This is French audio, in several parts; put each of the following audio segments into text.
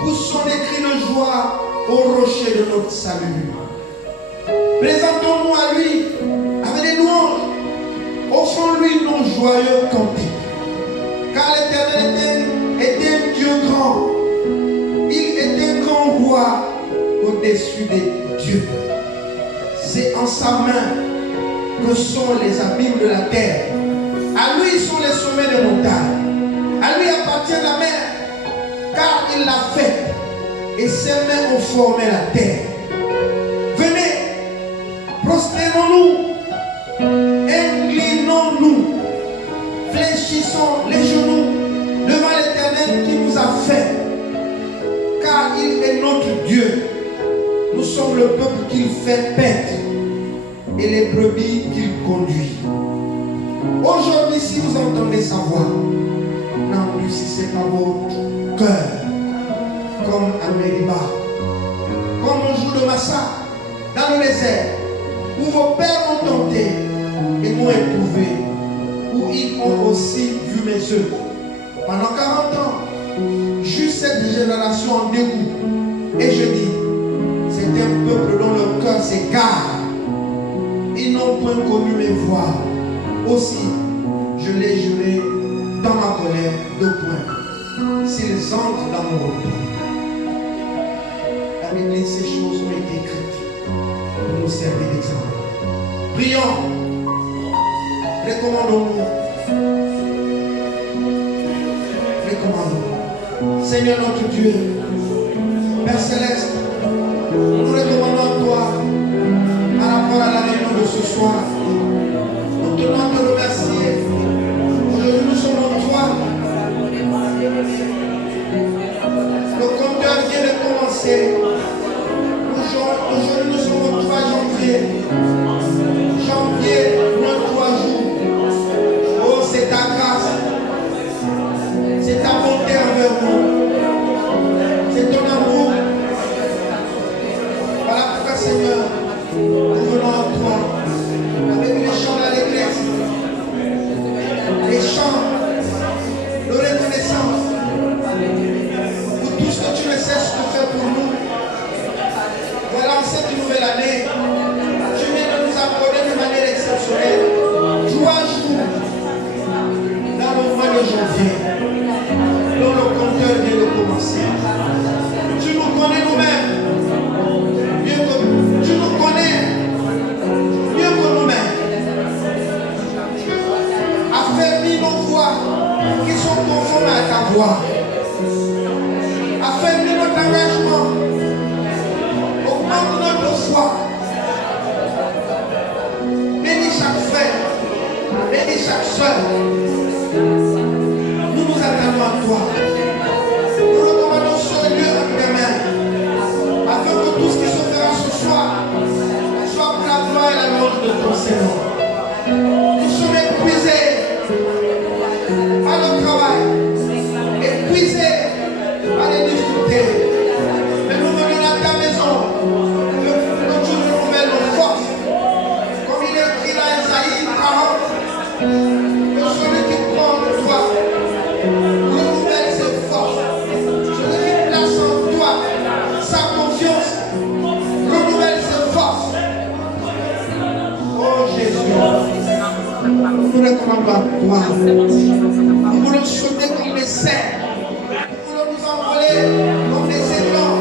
Poussons des cris de joie au rocher de notre salut. Présentons-nous à lui avec des louanges. Offrons-lui nos joyeux cantiques. Car l'Éternel est un Dieu grand. Il est un grand roi au-dessus des dieux. C'est en sa main que sont les abîmes de la terre. À lui sont les sommets des montagnes. À lui appartient la mer, car il l'a faite. Et ses mains ont formé la terre. Venez, prosternons-nous, inclinons-nous, fléchissons les genoux devant l'Éternel qui nous a fait. Car il est notre Dieu. Nous sommes le peuple qu'il fait paître et les brebis qu'il conduit. Aujourd'hui, si vous entendez sa voix, n'endurcissez pas votre cœur comme à Mériba, comme au jour de Massa, dans le désert, où vos pères m'ont tenté et m'ont éprouvé, où ils ont aussi vu mes œuvres. Pendant 40 ans, j'eus cette génération en dégoût, et je dis, c'est un peuple dont le cœur s'égare. Ils n'ont point connu mes voies. Aussi, je les juré dans ma colère de point. S'ils entrent dans mon repos. À l'Église, ces choses ont été écrites pour nous servir d'exemple. Prions. Recommandons-nous. Recommandons-nous. Seigneur notre Dieu, Père Céleste, nous recommandons à toi par rapport à la réunion de ce soir. Nous tenons à te remercier. Aujourd'hui, nous sommes en toi. Le compteur vient de commencer. Aujourd'hui, nous sommes au 3 janvier. Janvier, moins 3 jours. Oh, c'est ta grâce. C'est ta bonté envers nous. C'est ton amour. Voilà pourquoi, Seigneur, nous venons à toi avec les chants d'allégresse, les chants de reconnaissance pour tout ce que tu ne cesses de faire pour nous. Voilà, en cette nouvelle année, tu viens de nous accorder de manière exceptionnelle 3 jours dans le mois de janvier, dont le compteur vient de commencer. Tu nous connais nous-mêmes. Tu nous connais mieux que nous-mêmes. Affermis nos voix qui sont conformes à ta voix. Affermis notre engagement. Augmente notre foi. Bénis chaque frère. Bénis chaque soeur. Nous nous attendons à toi. Nous recommandons ce lieu entre tes mains, afin que tout ce qui se fera ce soir soit pour la gloire et la louange de ton Seigneur. Nous sommes épuisés par le travail, épuisés par les difficultés, mais nous venons à ta maison, que tu nous renouvelles nos forces, comme il est écrit dans Isaïe 40, que celui qui croit en toi renouvelle ses forces, celui qui place en toi sa confiance renouvelle ses forces. Oh Jésus, nous recommandons à toi. Nous voulons sauter comme des cerfs. Nous voulons nous envoler comme des élans.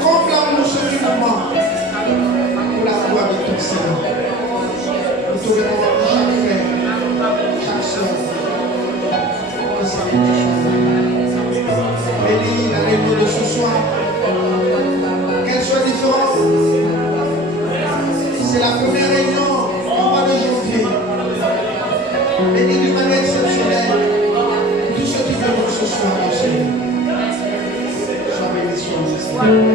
Comble-nous ce moment pour la gloire de ton Seigneur. Nous te recommandons chaque frère, chaque soeur. Que ça bénis la réunion de ce soir. Qu'elle soit différente. C'est la première réunion au mois de janvier. Bénis d'une manière exceptionnelle tous ceux qui viennent ce soir, mon Seigneur. Sois béni, sois béni.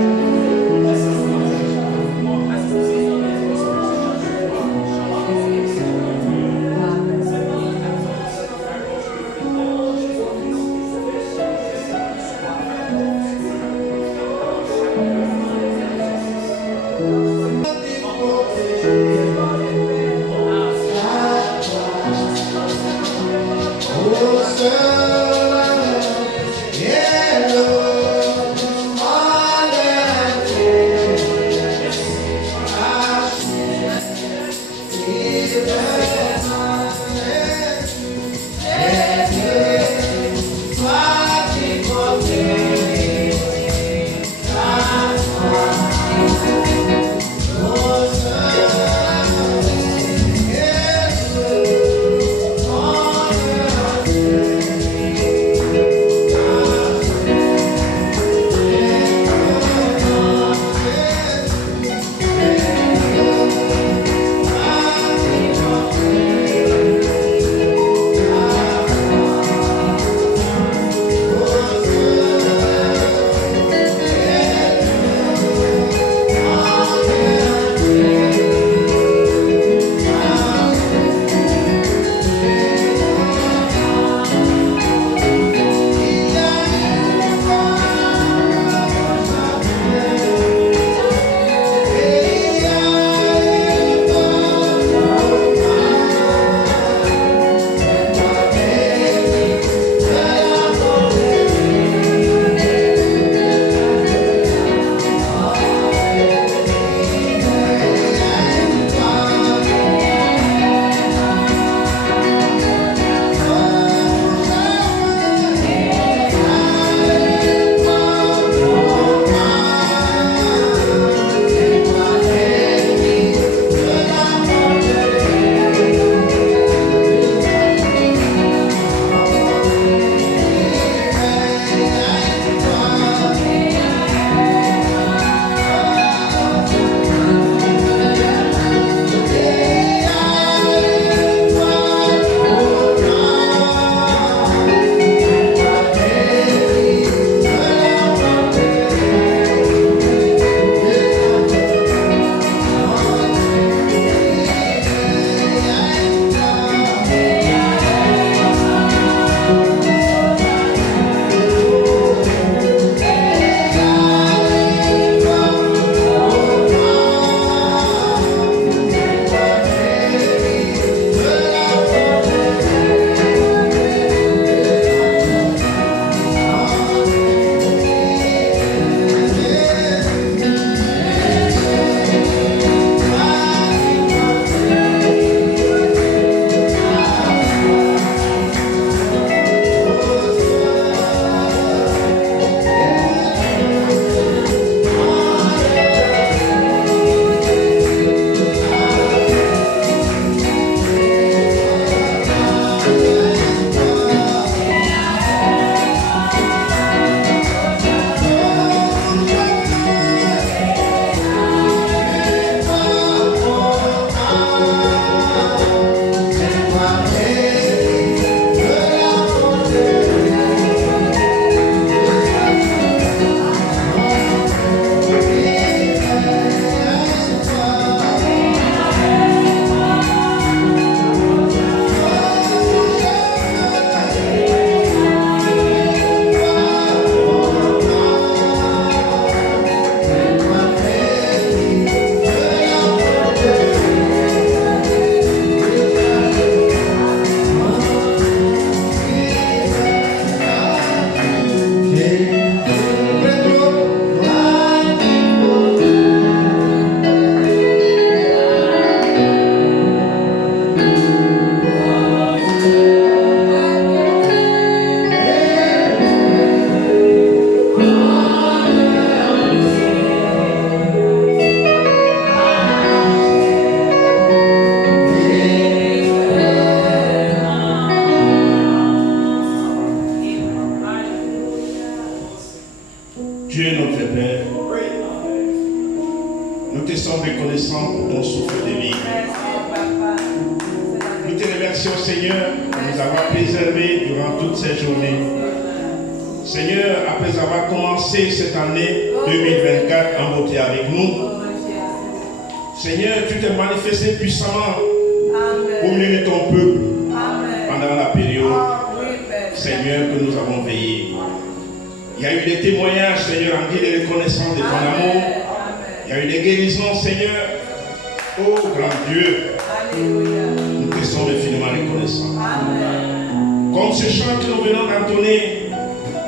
Comme ce chant que nous venons d'entonner,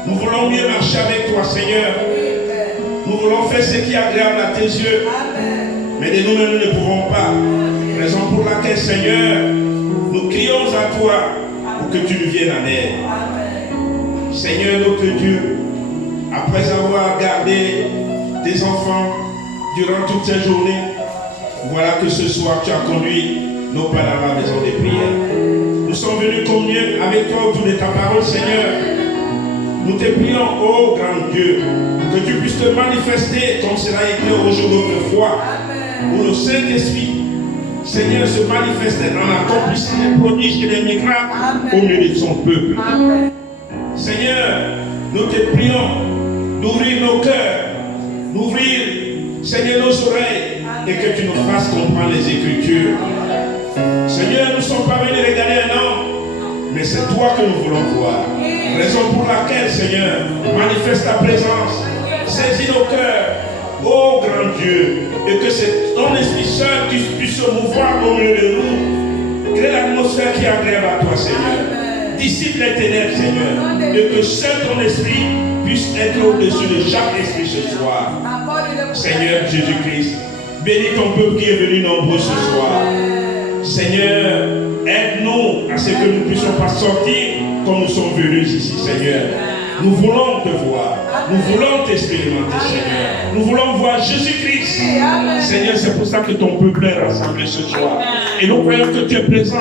nous voulons mieux marcher avec toi, Seigneur. Nous voulons faire ce qui est agréable à tes yeux. Mais de nous-mêmes, nous ne pouvons pas. Raison pour laquelle, Seigneur, nous crions à toi pour que tu nous viennes en aide. Seigneur, notre Dieu, après avoir gardé tes enfants durant toute cette journée, voilà que ce soir, tu as conduit nos pas dans la maison des prières. Nous sommes venus communier avec toi autour de ta parole, Seigneur. Nous te prions, ô grand Dieu, que tu puisses te manifester comme cela a été au jour d'autrefois, où le Saint-Esprit, Seigneur, se manifestait dans l'accomplissement des prodiges et des miracles au milieu de son peuple. Seigneur, nous te prions d'ouvrir nos cœurs, d'ouvrir, Seigneur, nos oreilles, et que tu nous fasses comprendre les Écritures. Seigneur, nous ne sommes pas venus regarder un homme, mais c'est toi que nous voulons voir. Raison pour laquelle, Seigneur, manifeste ta présence, saisis nos cœurs, ô grand Dieu, et que c'est ton Esprit Saint qui puisse se mouvoir au milieu de nous. Crée l'atmosphère qui est agréable à toi, Seigneur. Dissipe les ténèbres, Seigneur, et que seul ton Esprit puisse être au-dessus de chaque esprit ce soir. Seigneur Jésus-Christ, bénis ton peuple qui est venu nombreux ce soir. Seigneur, aide-nous à ce que nous ne puissions pas sortir comme nous sommes venus ici, Seigneur. Nous voulons te voir. Nous voulons t'expérimenter, Seigneur. Nous voulons voir Jésus-Christ. Seigneur, c'est pour ça que ton peuple est rassemblé ce soir. Et nous croyons que tu es présent.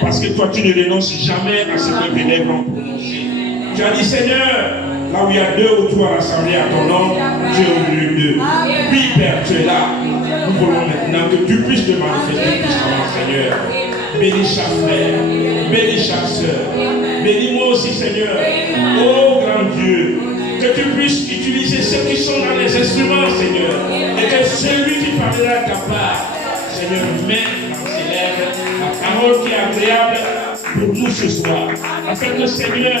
Parce que toi, tu ne renonces jamais à ce que tes lèvres ont prononcé. Tu as dit, Seigneur, là où il y a 2 ou 3 rassemblés à ton nom, tu es au milieu d'eux. Oui, Père, tu es là. Nous voulons maintenant que tu puisses te manifester puissamment, Seigneur. Bénis chaque frère, bénis chaque soeur. Bénis-moi aussi, Seigneur. Oh, grand Dieu, que tu puisses utiliser ceux qui sont dans les instruments, Seigneur. Et que celui qui parlera à ta part, Seigneur, mette dans ses lèvres la parole qui est agréable pour nous ce soir. Afin que, Seigneur,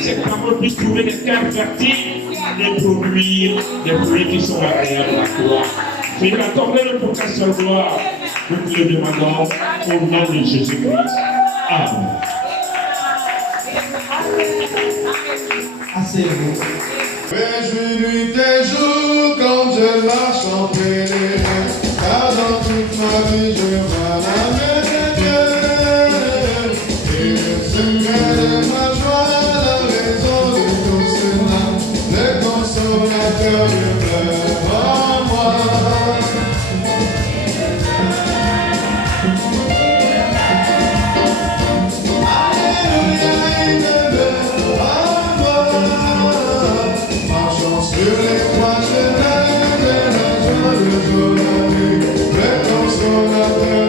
cette parole puisse trouver des terres fertiles et produire des fruits qui sont agréables à toi. Fais accorder-le pour ta seule gloire. Nous te le demandons au nom de Jésus-Christ. Amen. Asseyez-vous. Réjouis-lui tes jours quand je marche en pèlerin, car dans toute ma vie je vois la main de Dieu. Et le secret de ma joie, la raison de tout cela, le consolateur demeure en moi. Alléluia, il demeure en moi. Marchons sur les trois chemins de la joie, le jour de la vie, le consolateur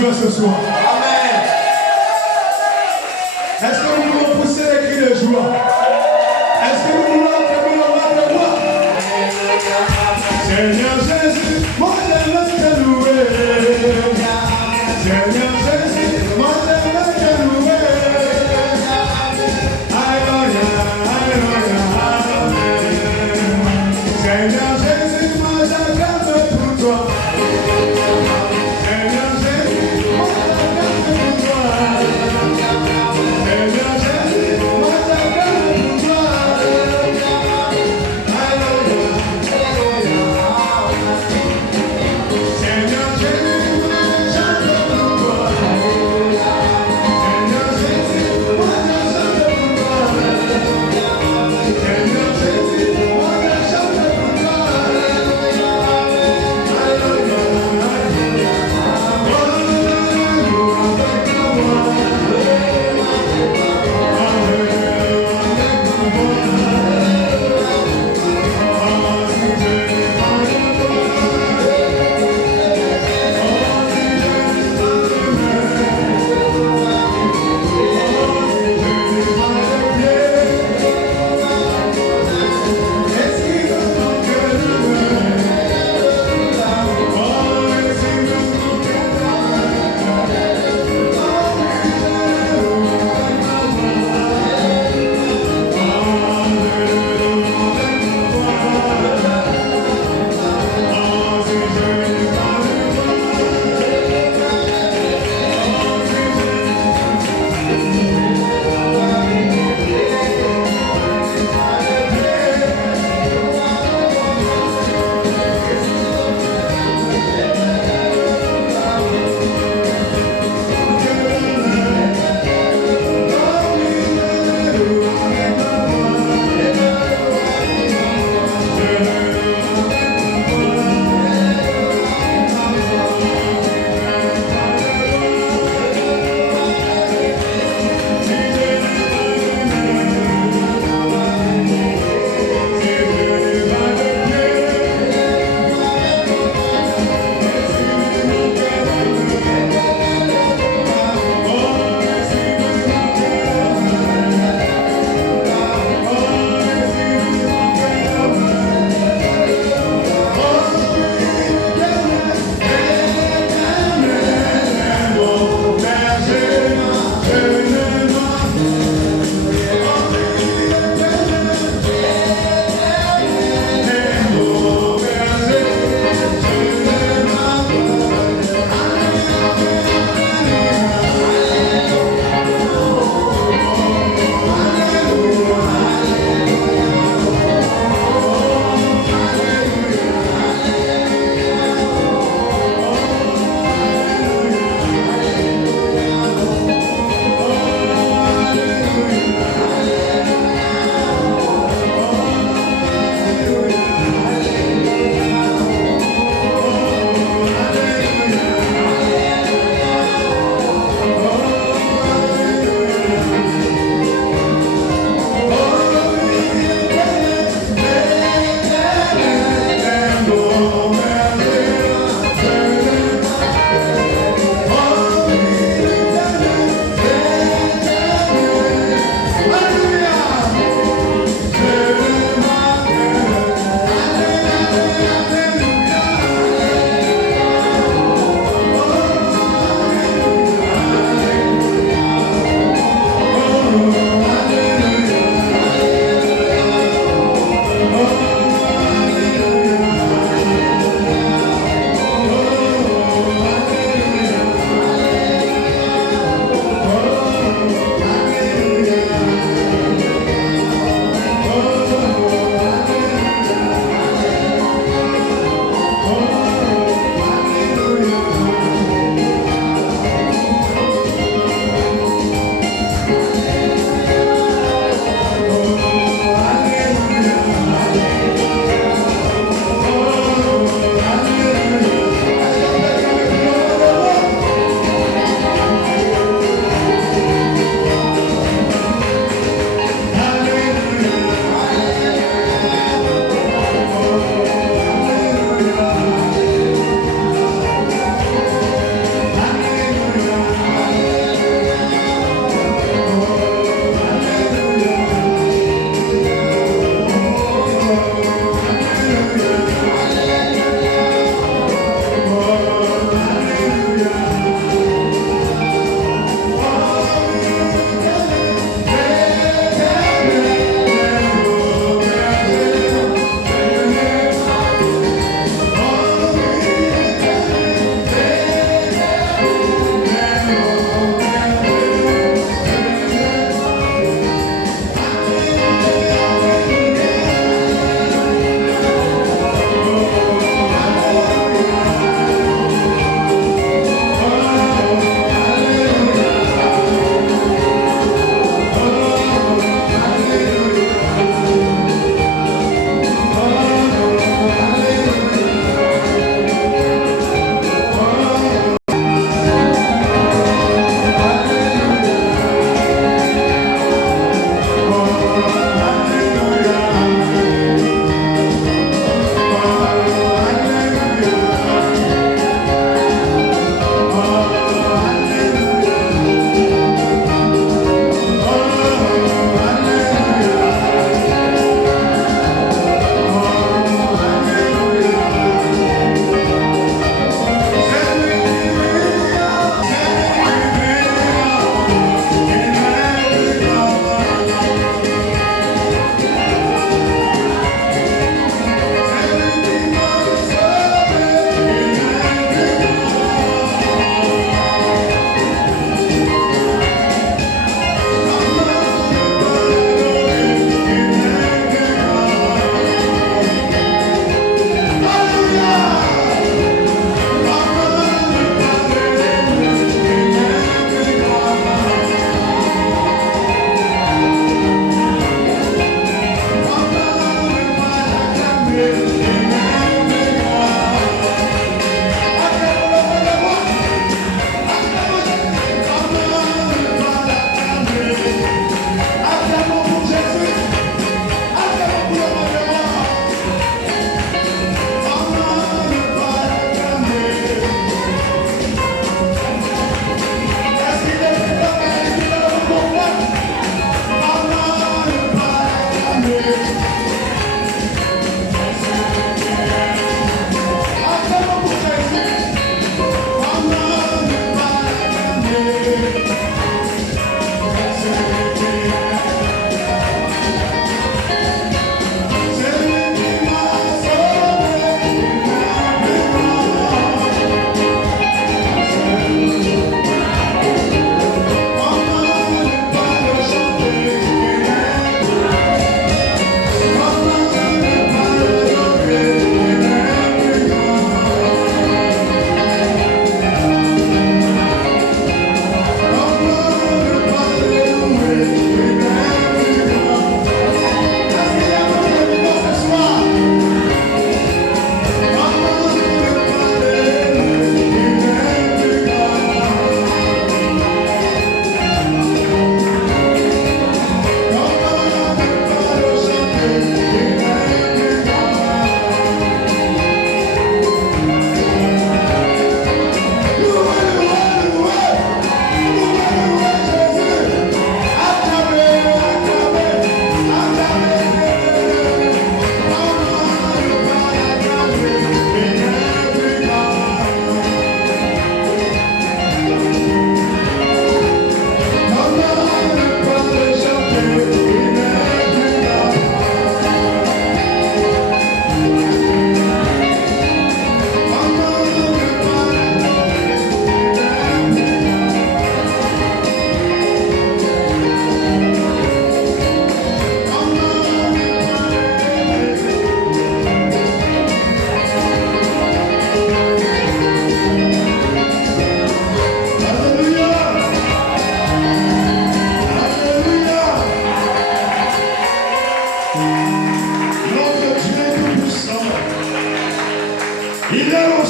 joie ce soir? Amen. Est-ce que nous voulons pousser les cris de joie? Est-ce que nous voulons acclamer le roi de roi? Seigneur Jésus, moi j'aime te louer. Seigneur Jésus, moi j'aime te louer. Alléluia, alléluia, amen. Seigneur Jésus, moi j'acclame pour toi. Seigneur Jésus, moi j'acclame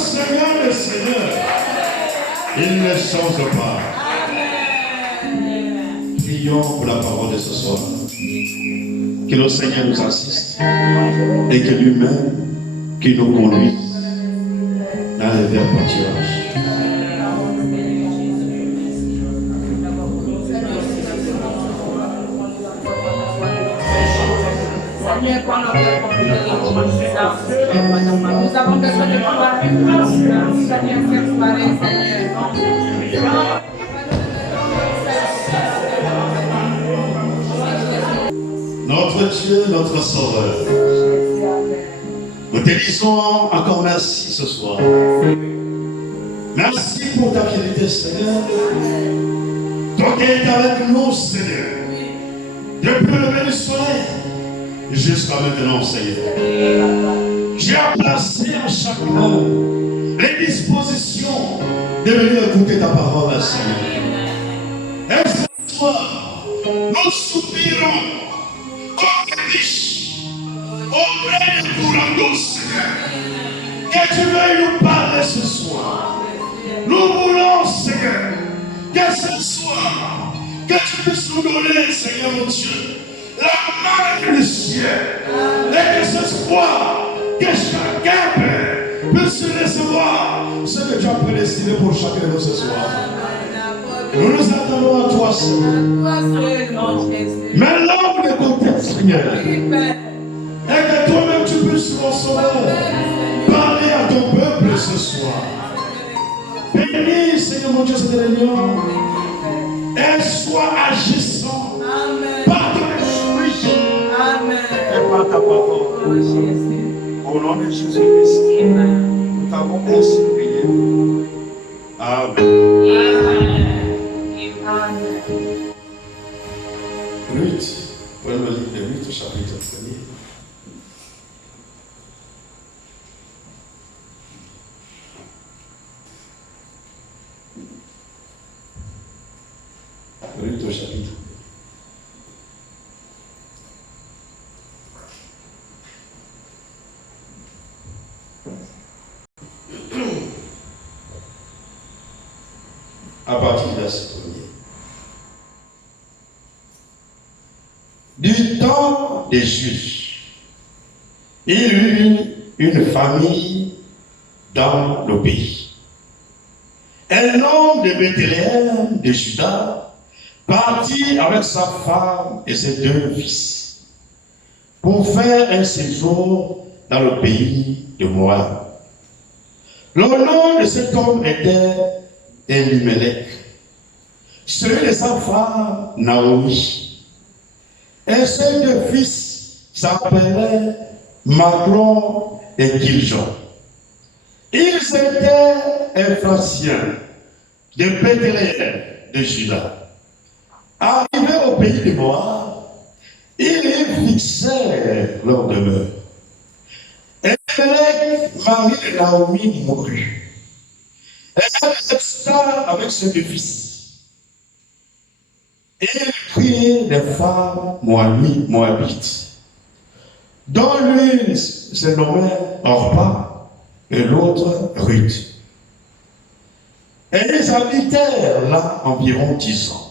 Seigneur est Seigneur. Il ne change pas. Prions pour la parole de ce soir. Que le Seigneur nous assiste et que lui-même qui nous conduise dans les verts pâturages. Nous avons besoin de pouvoir Seigneur, faire pareil, Seigneur. Notre Dieu, notre Sauveur, nous te disons encore merci ce soir. Merci pour ta fidélité, Seigneur. Toi qui es avec nous, Seigneur, depuis le lever du soleil jusqu'à maintenant, Seigneur. J'ai placé en chacun les dispositions de venir écouter ta parole, Seigneur. Et ce soir, nous soupirons comme riches auprès de Courando, Seigneur. Que tu veuilles nous parler ce soir. Nous voulons, Seigneur, que ce soir, que tu puisses nous donner, Seigneur mon Dieu, la main du ciel. Et que ce soir, que chacun, Père, puisse recevoir ce que tu as prédestiné pour chacun de nous ce soir. Nous nous attendons à toi, Seigneur. Mais l'homme de côté, Seigneur, et que toi-même tu puisses, mon Sauveur, parler à ton peuple ce soir. Bénis, Seigneur mon Dieu, cette réunion. Et sois agissant par ton esprit et par ta parole. Au nom de Jésus-Christ, nous t'avons ainsi prié. Amen. Ruth, prenez le livre de Ruth au chapitre 1er. Ruth au chapitre 1er. À partir du verset 1er. Du temps des Juifs, il y eut une famille dans le pays. Un homme de Bethléem de Juda partit avec sa femme et ses 2 fils pour faire un séjour dans le pays de Moab. Le nom de cet homme était Elimelech, celui de sa femme Naomi. Et ses 2 fils s'appelaient Maglon et Giljon. Ils étaient Ephrasiens de Bethléem de Juda. Arrivés au pays de Moab, ils y fixèrent leur demeure. Elimelech, mari de Naomi, mourut. Elle resta avec ses 2 fils. Et il prit des femmes moabites, dont l'une se nommait Orpa et l'autre Ruth. Et ils habitèrent là environ 10 ans.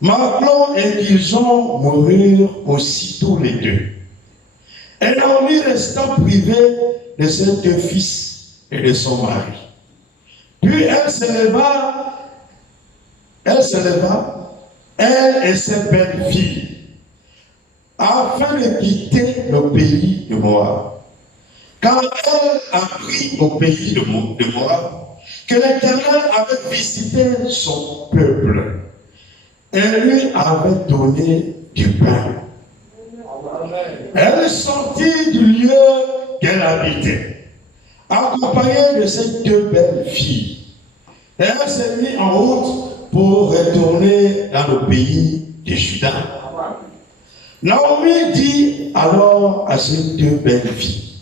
Maglon et Giljon moururent aussitôt les 2. Et Naomi resta privée de ses 2 fils et de son mari. Puis elle se leva, elle et ses belles filles, afin de quitter le pays de Moab. Car elle apprit au pays de Moab que l'Éternel avait visité son peuple et lui avait donné du pain. Elle sortit du lieu qu'elle habitait, accompagnée de ses 2 belles filles. Et elle s'est mise en route pour retourner dans le pays de Juda. Naomi dit alors à ses 2 belles filles,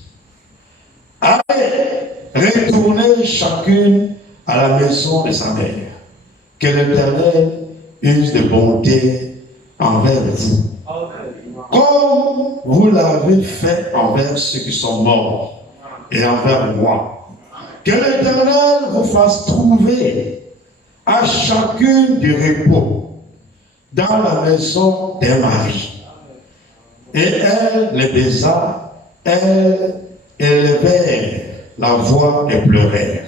allez, retournez chacune à la maison de sa mère, que l'Éternel use de bonté envers vous, comme vous l'avez fait envers ceux qui sont morts et envers moi. Que l'Éternel vous fasse trouver à chacune du repos dans la maison des maris. Et elle les baisa, elle élevèrent la voix et pleurèrent.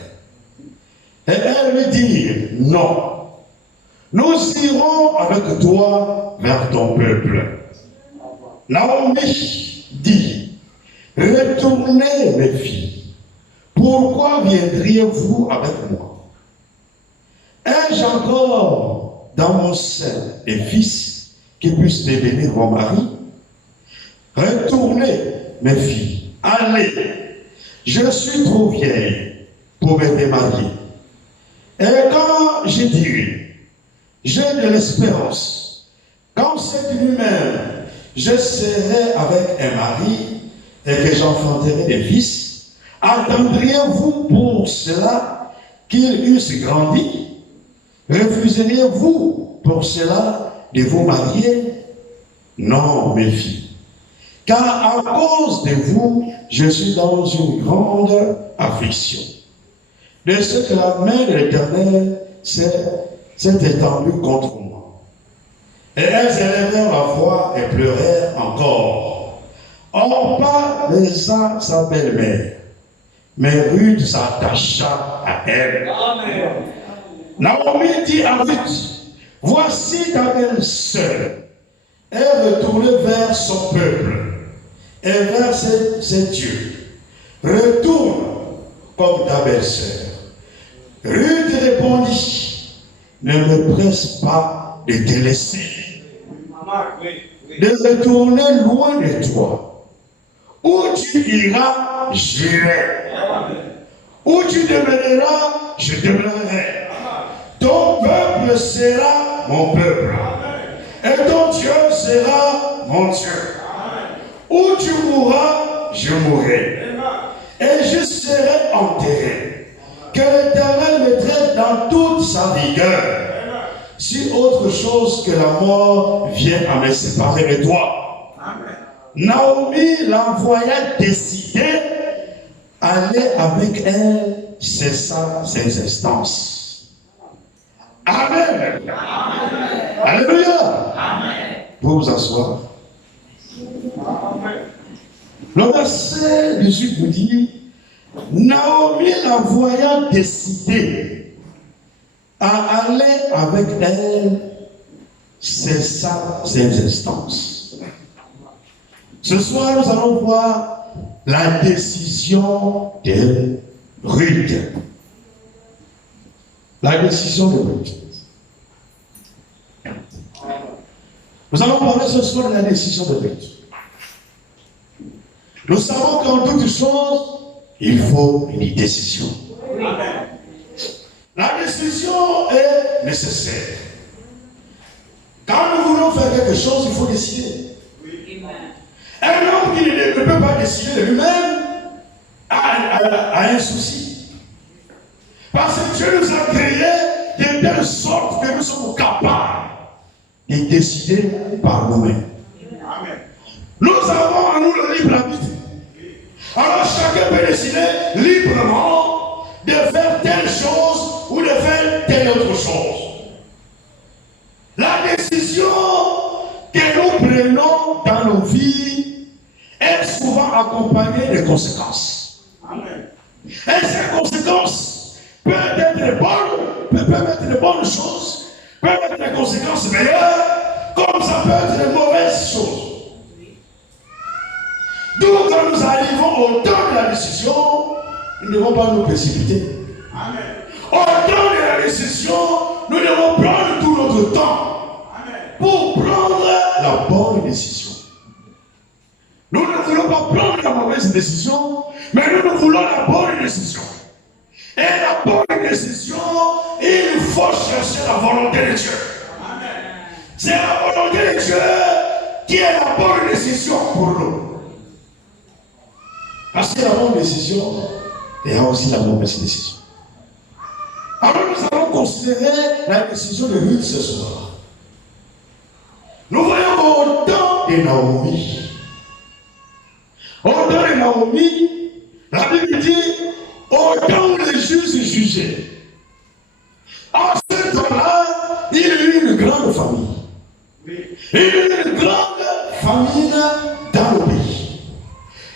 Et elles lui dirent, non, nous irons avec toi vers ton peuple. Naomi dit, retournez mes filles, pourquoi viendriez-vous avec moi? Ai-je encore dans mon sein des fils qui puissent devenir mon mari? Retournez mes filles, allez, je suis trop vieille pour me démarier. Et quand je dirai, j'ai de l'espérance, quand cette nuit-même, je serai avec un mari et que j'enfanterai des fils, attendriez-vous pour cela qu'ils eussent grandi? Refuseriez-vous pour cela de vous marier? Non, mes filles, car à cause de vous, je suis dans une grande affliction. De ce que la main de l'Éternel s'est étendue contre moi. Et elles élevèrent la voix et pleurèrent encore. Orpa baisa sa belle-mère, mais Ruth s'attacha à elle. Amen. Naomi dit à Ruth, voici ta belle-sœur. Elle retournait vers son peuple et vers ses dieux. Retourne comme ta belle-sœur. Ruth répondit, ne me presse pas de te laisser, de retourner loin de toi. Où tu iras, j'irai. Où tu demeureras, je demeurerai. Ton peuple sera mon peuple. Et ton Dieu sera mon Dieu. Où tu mourras, je mourrai. Et je serai enterré. Que l'Éternel me traite dans toute sa vigueur. Si autre chose que la mort vient à me séparer de toi. Amen. Naomi l'envoya décider, aller avec elle, cessa ses instances. Amen. Amen. Alléluia. Amen. Vous vous asseoir. Amen. Le verset 18 vous dit, Naomi la voyant décider à aller avec elle, cessa ses instances. Ce soir, nous allons voir la décision de Ruth. La décision de Ruth. Nous allons parler ce soir de la décision de Ruth. Nous savons qu'en toute chose, il faut une décision. Amen. La décision est nécessaire. Quand nous voulons faire quelque chose, il faut décider. Un homme qui ne peut pas décider de lui-même a un souci. Parce que Dieu nous a créés de telle sorte que nous sommes capables de décider par nous-mêmes. Nous avons en nous le libre arbitre. Alors chacun peut décider librement de faire telle chose ou de faire telle autre chose. La décision que nous prenons dans nos vies est souvent accompagnée de conséquences. Amen. Et ces conséquences peuvent être de bonnes choses, peuvent être des conséquences meilleures, comme ça peut être de mauvaises choses. D'où quand nous arrivons au temps de la décision, nous ne devons pas nous précipiter. Amen. Au temps de la décision, nous devons prendre tout notre temps. Amen. Pour prendre la bonne décision. Nous ne voulons pas prendre la mauvaise décision, mais nous voulons la bonne décision. Et la bonne décision, il faut chercher la volonté de Dieu. Amen. C'est la volonté de Dieu qui est la bonne décision pour nous. Parce que la bonne décision, il y a aussi la mauvaise décision. Alors nous allons considérer la décision de Ruth ce soir. Nous voyons au temps de Naomi. Au temps de Naomi, la Bible dit au temps où les juges jugeaient, en ce temps-là, il y a eu une grande famille. Il y a eu une grande famine dans le pays.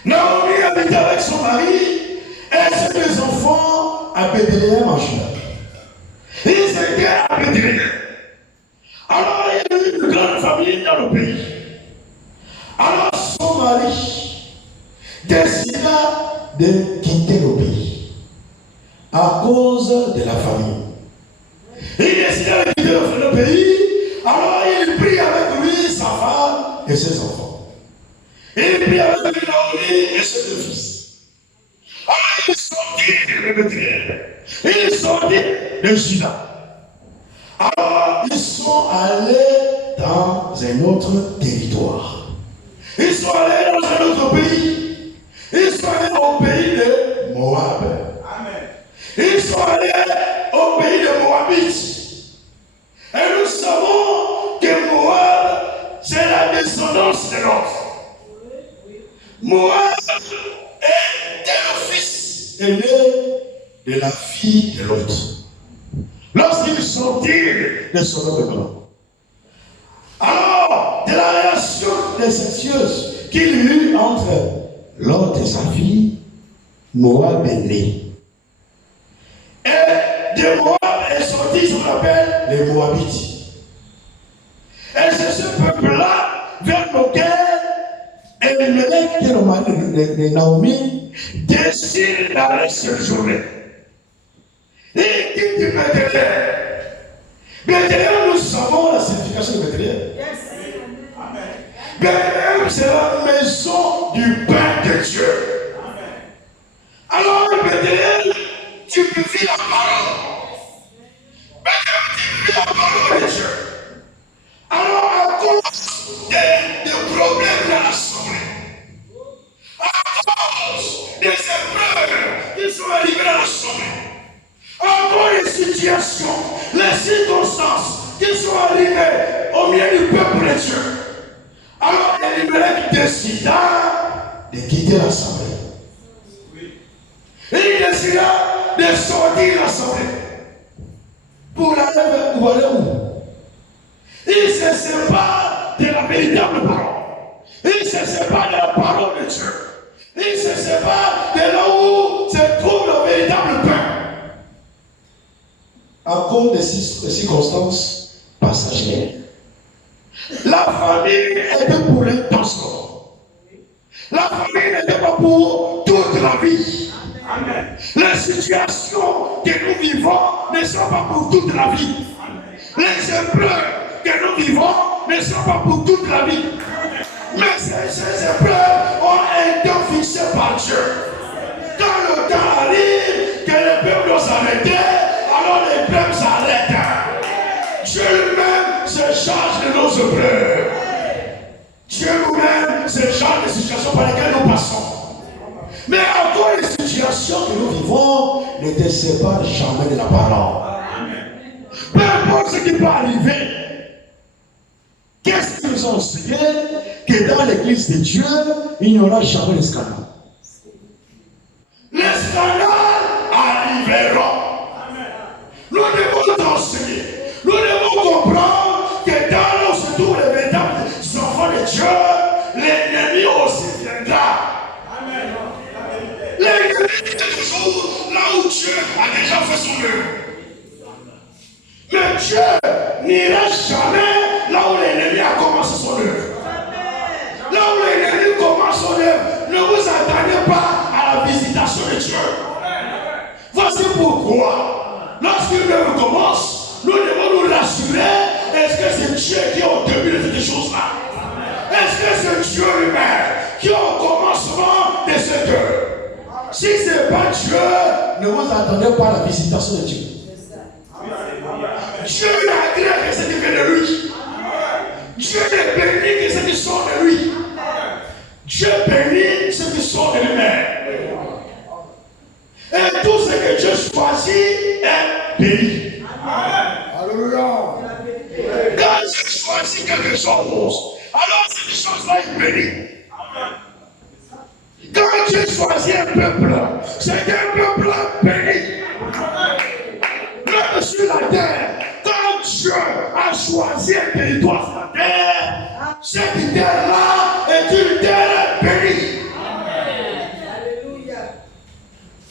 Naomi habitait avec son mari et ses deux enfants à Bethléem en Juda. Ils étaient à Bethléem. Alors il y a eu une grande famille dans le pays. Alors son mari décida de quitter le pays à cause de la famine. Il décida de quitter le pays. Alors il prit avec lui sa femme et ses enfants. Il prit avec lui Naomi et ses deux fils. Alors ils sortirent de Bethléem. Ils sortirent de Juda. Alors ils sont allés dans un autre territoire. Ils sont allés dans un autre pays. Ils sont allés au pays de Moab. Amen. Ils sont allés au pays de Moabites. Et nous savons que Moab, c'est la descendance de l'autre. Moab était le fils aîné de la fille de l'autre. Lorsqu'ils sortirent de son homme blanc. Alors, de la relation incestueuse qu'il y eut entre Lot et sa fille, Moab est né. Et de Moab est sorti ce qu'on appelle les Moabites. Et c'est ce peuple-là vers lequel Elimelech, qui est le mari de Naomi, décide d'aller séjourner. Et quitte Bethléem. Bethléem, nous savons la signification de Bethléem. Bethléem, c'est la maison du pain de Dieu. Alors, Bethléem, tu peux vivre la parole. Bethléem, tu peux vivre la parole de Dieu. Alors, à cause des problèmes de l'Assemblée, à cause des épreuves qui sont arrivées à l'Assemblée, encore les situations, les circonstances qui sont arrivées au milieu du peuple de Dieu. Alors Elimelech décida de quitter l'assemblée. Il décida de sortir de l'assemblée. Pour aller où? Il se sépare de la véritable parole. Il se sépare de la parole de Dieu. Il se sépare de là où se trouve le véritable pain. À cause des circonstances passagères. La famille était pour un temps seulement. La famille n'était pas pour toute la vie. Amen. Les situations que nous vivons ne sont pas pour toute la vie. Les épreuves que nous vivons ne sont pas pour toute la vie. Mais ces épreuves ont un temps fixé par Dieu. Quand le temps arrive, que le peuple doit s'arrêter, alors les peuples s'arrêtent. Dieu lui-même se charge de nos épreuves. Dieu lui-même se charge des situations par lesquelles nous passons. Mais encore les situations que nous vivons ne te séparent jamais de la parole. Peu importe ce qui peut arriver, qu'est-ce qu'ils nous ont enseigné? Que dans l'église de Dieu, il n'y aura jamais de scandale. Les scandales arriveront. Nous devons enseigner. Nous devons comprendre que dans là où se trouvent les véritables enfants de Dieu, l'ennemi aussi viendra. Amen. L'ennemi est toujours là où Dieu a déjà fait son œuvre. Mais Dieu n'ira jamais là où l'ennemi a commencé son œuvre. Là où l'ennemi commence son œuvre, ne vous attendez pas à la visitation de Dieu. Voici pourquoi, lorsqu'une œuvre commence, nous devons nous rassurer. Est-ce que c'est Dieu qui est au début de cette chose-là? Est-ce que c'est Dieu lui-même qui est au commencement de cette œuvre? Si ce n'est pas Dieu, ne vous attendez pas à la visitation de Dieu. Dieu n'agrée que ce qui vient de lui. Dieu ne bénit que ce qui sort de lui. Dieu bénit ce qui sort de lui-même. Et tout ce que Dieu choisit est béni. Alléluia. Quand Dieu choisit quelque chose, alors cette chose-là est bénie. Quand Dieu choisit un peuple, c'est qu'un peuple un territoire sur la terre, cette terre-là est une terre bénie.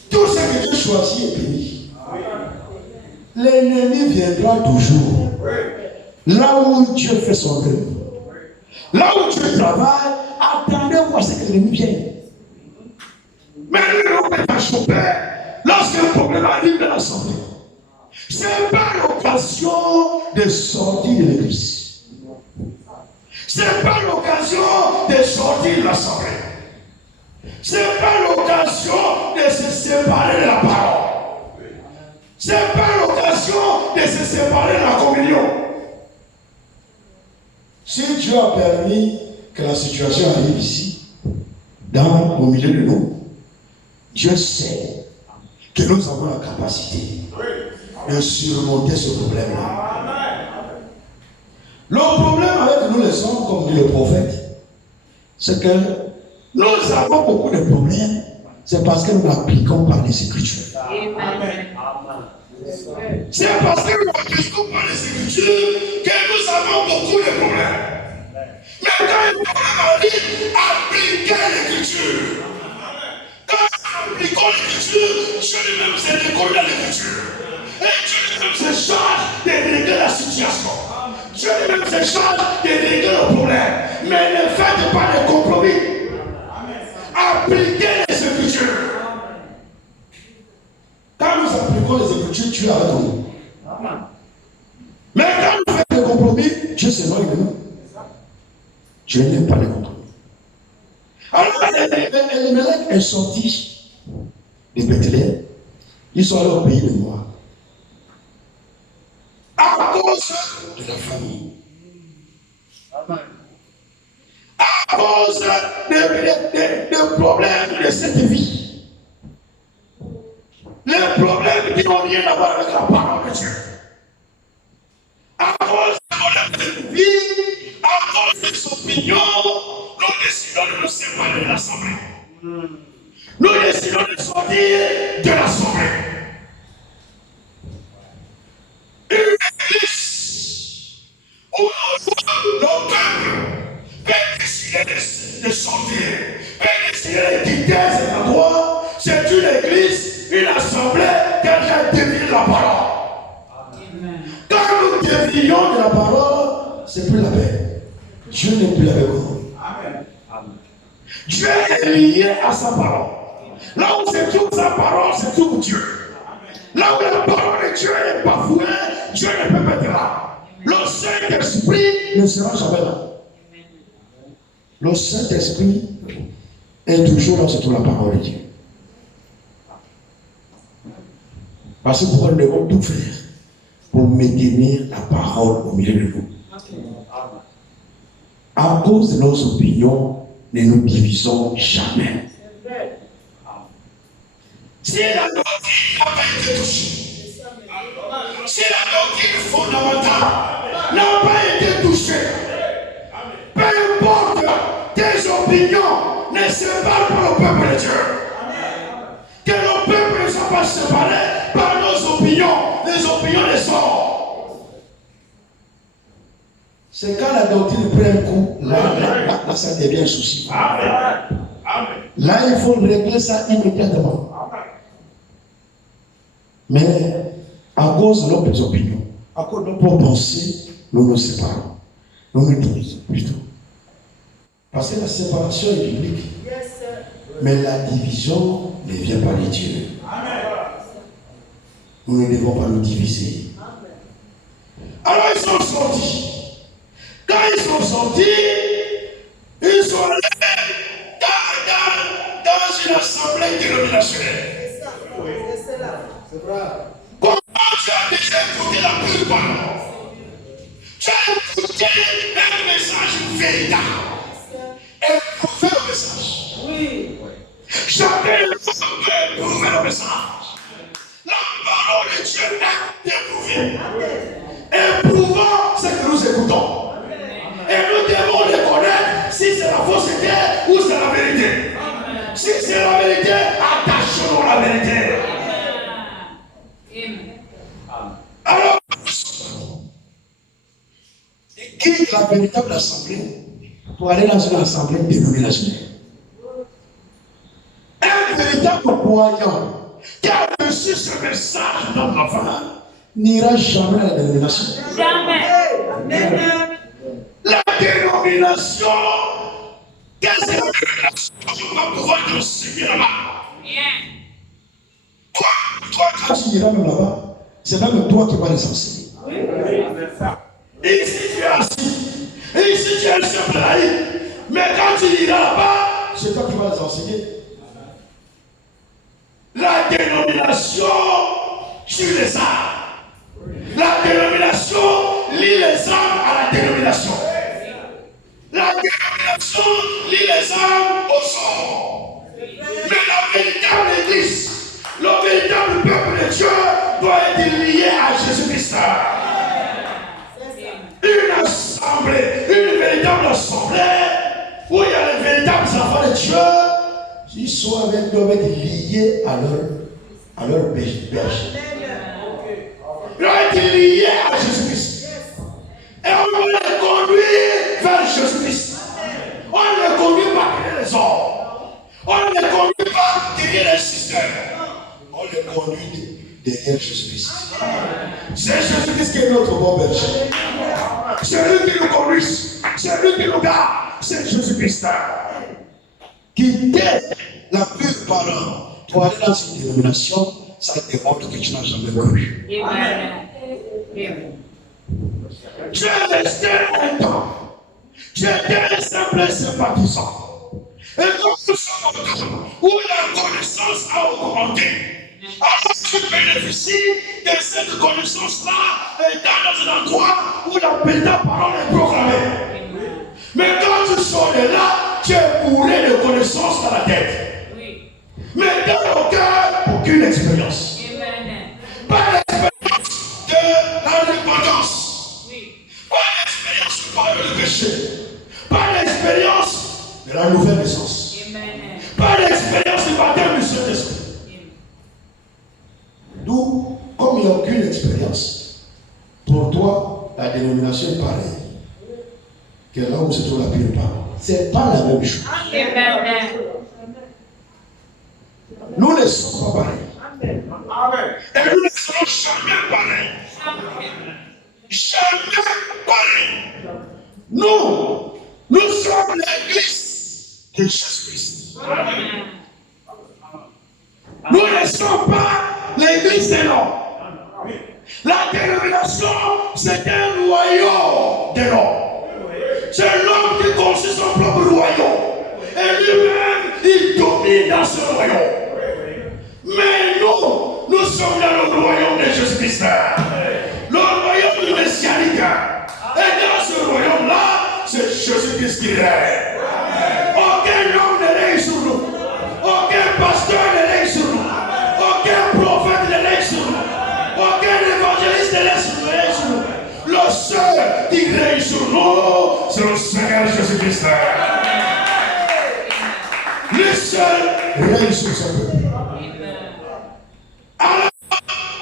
Tout ce que Dieu choisit est béni. L'ennemi viendra toujours. Là où Dieu fait son œuvre, là où Dieu travaille, attendez voir ce que l'ennemi vient. Mais nous ne pas choper lorsqu'un problème arrive dans l'assemblée. Ce n'est pas l'occasion de sortir de l'église. Ce n'est pas l'occasion de sortir de l'assemblée. Ce n'est pas l'occasion de se séparer de la parole. Ce n'est pas l'occasion de se séparer de la communion. Si Dieu a permis que la situation arrive ici, au milieu de nous, Dieu sait que nous avons la capacité de surmonter ce problème-là. Le problème avec nous les hommes, comme dit le prophète, c'est que nous avons beaucoup de problèmes. C'est parce que nous l'appliquons par les Écritures. C'est parce que nous l'appliquons par les Écritures que nous avons beaucoup de problèmes. Mais quand il faut appliquer l'Écriture, quand nous appliquons l'Écriture, Dieu lui-même se décolle dans l'Écriture. Et Dieu lui-même se charge de régler la situation. Dieu lui-même se charge de régler le problème. Mais ne faites pas de compromis. Appliquez les Écritures. Quand nous appliquons les Écritures, Dieu est avec nous. Mais quand nous faisons des compromis, Dieu s'éloigne de nous. Dieu n'aime pas les compromis. Alors, Elimelech est sorti de Bethléem. Ils sont allés au pays de Moab. À cause de la famille. À cause des problèmes de cette vie. Les problèmes qui n'ont rien à voir avec la parole de Dieu. À cause des problèmes de cette vie, à cause des opinions, nous décidons de nous séparer de l'assemblée. Nous décidons de sortir de l'assemblée. Une église où nos peuples peuvent décider de sortir, peuvent décider de quitter cet endroit. C'est une église, une assemblée qui a dévié la parole. Quand nous dévions de la parole, c'est plus la paix. Dieu n'est plus avec nous. Dieu est lié à sa parole. Là où se trouve sa parole, se trouve Dieu. Là où la parole de Dieu est bafouée, Dieu ne peut pas être là. Le Saint-Esprit ne sera jamais là. Le Saint-Esprit est toujours là où se trouve la parole de Dieu. Parce que nous devons tout faire pour maintenir la parole au milieu de nous. À cause de nos opinions, ne nous divisons jamais. Si la doctrine n'a pas été touchée, si la doctrine fondamentale n'a pas été touchée, peu importe tes opinions ne séparent pas le peuple de Dieu. Que le peuple ne soit pas séparé par nos opinions, les opinions des hommes. C'est quand la doctrine prend un coup, là ça devient un souci. Amen. Là, il faut régler ça immédiatement. Mais à cause de nos opinions, à cause de nos propres pensées, nous nous séparons. Nous nous divisons plutôt. Parce que la séparation est biblique. Mais la division ne vient pas de Dieu. Nous ne devons pas nous diviser. Alors ils sont sortis. Quand ils sont sortis, ils sont allés dans une assemblée dénominationnelle. C'est vrai. Comment tu as déjà écouté la pure parole? Tu as écouté un message véritable. Éprouver le message. Oui. Chacun peut éprouver le message. La parole de Dieu est éprouvée. Éprouvons ce que nous écoutons. Et nous devons reconnaître si c'est la fausseté ou c'est la vérité. Si c'est la vérité, attachons la vérité. Alors, véritable assemblée, pour aller dans une assemblée dénominationnelle. Un véritable croyant qui a reçu ce message dans l'enfant n'ira jamais à la dénomination. Jamais. La dénomination, qu'est-ce que la dénomination? On va pouvoir enseigner là-bas. Toi, quand tu iras même là-bas, c'est même toi qui vas les enseigner. Et ici tu es assis, et ici tu es un simple laïc, mais quand tu iras là-bas, c'est toi qui vas les enseigner. La dénomination sur les armes. La dénomination lie les âmes à la dénomination. La dénomination lie les âmes au sort. Mais la véritable église, le véritable peuple de Dieu doit être lié à Jésus-Christ. Une assemblée, une véritable assemblée où il y a les véritables enfants de Dieu, ils sont avec, doivent être liés à leur berger. Ils doivent être liés à Jésus-Christ. Et on doit les conduire vers Jésus-Christ. On ne les conduit pas derrière les hommes. On ne les conduit pas derrière les systèmes. On les conduit derrière Jésus-Christ. C'est Jésus-Christ qui est notre bon berger. C'est lui qui nous conduit. C'est lui qui nous garde. C'est Jésus-Christ. Quitter la pure parole pour aller dans une dénomination, ça démontre que tu n'as jamais cru. Tu es resté un temps. Tu étais un simple sympathisant. Et quand nous sommes au temps où la connaissance a augmenté, alors tu bénéficies de cette connaissance-là étant dans un endroit où la véritable parole est proclamée. Mais quand tu sors de là, tu es bourré de connaissances dans la tête. Mais dans le cœur, aucune expérience. Pas d'expérience de la repentance. Pas d'expérience du pardon du péché. Pas d'expérience de la nouvelle naissance. Pas d'expérience du baptême du Saint-Esprit. D'où, comme il n'y a aucune expérience, pour toi, la dénomination est pareille que là où se trouve la pure parole. Ce n'est pas la même chose. Nous ne sommes pas pareils. Et nous ne serons jamais pareils. Jamais pareils. Nous sommes l'église de Jésus-Christ. Nous ne sommes pas l'église de l'homme. La dénomination, c'est un royaume de l'homme. C'est l'homme qui construit son propre royaume. Et lui-même, il domine dans ce royaume. Mais nous sommes dans le royaume de Jésus-Christ. Le royaume du messianique. Et dans ce royaume-là, c'est Jésus-Christ qui règne. Aucun homme ne règne sur nous. Aucun pasteur ne règne sur nous. Aucun prophète ne règne sur nous. Aucun évangéliste ne règne sur nous. Le seul qui règne sur nous, c'est le Seigneur Jésus-Christ. Le seul règne sur son peuple. Alors,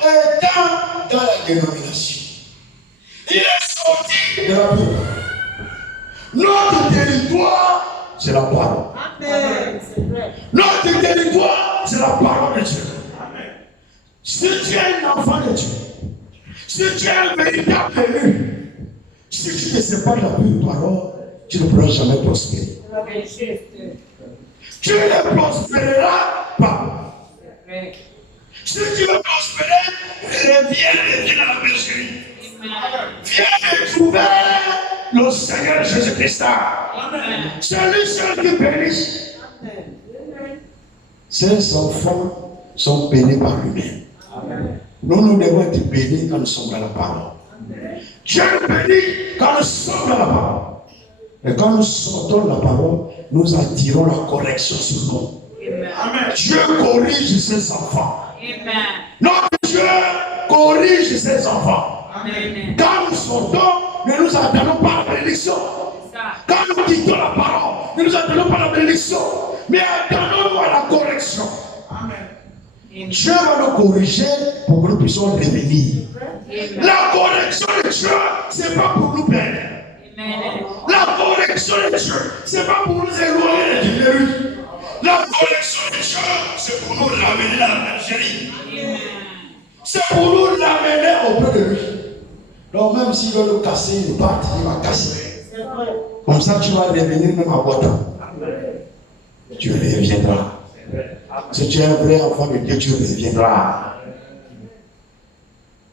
étant dans la dénomination, il est sorti de la Bible. Notre territoire, c'est la parole. Notre territoire, c'est la parole de Dieu. Si tu es un enfant de Dieu, si tu es un véritable élu, si tu ne sais pas la pure parole, tu ne pourras jamais prospérer. Tu ne prospéreras pas. Si tu veux prospérer, reviens à la bergerie. Viens trouver le Seigneur Jésus-Christ. C'est lui seul qui bénit. Ces enfants sont bénis par lui-même. Nous devons être bénis quand nous sommes dans la parole. Dieu nous bénit quand nous sommes dans la parole. Et quand nous sortons de la parole, nous attirons la correction sur nous. Amen. Dieu corrige ses enfants. Amen. Notre Dieu corrige ses enfants. Amen. Quand nous sortons, ne nous attendons pas à la bénédiction. Quand nous quittons la parole, ne nous attendons pas à la bénédiction, mais attendons-nous à la correction. Amen. Dieu va nous corriger pour que nous puissions revenir. Amen. La correction de Dieu, ce n'est pas pour nous perdre. La correction de Dieu, ce n'est pas pour nous éloigner de Dieu. La correction de Dieu, c'est pour nous l'amener à la bergerie. C'est pour nous l'amener auprès de lui. Donc même s'il veut nous casser une patte, il va casser. Comme ça, tu vas revenir même à boitant. Tu reviendras. Si tu es un vrai enfant de Dieu, tu reviendras.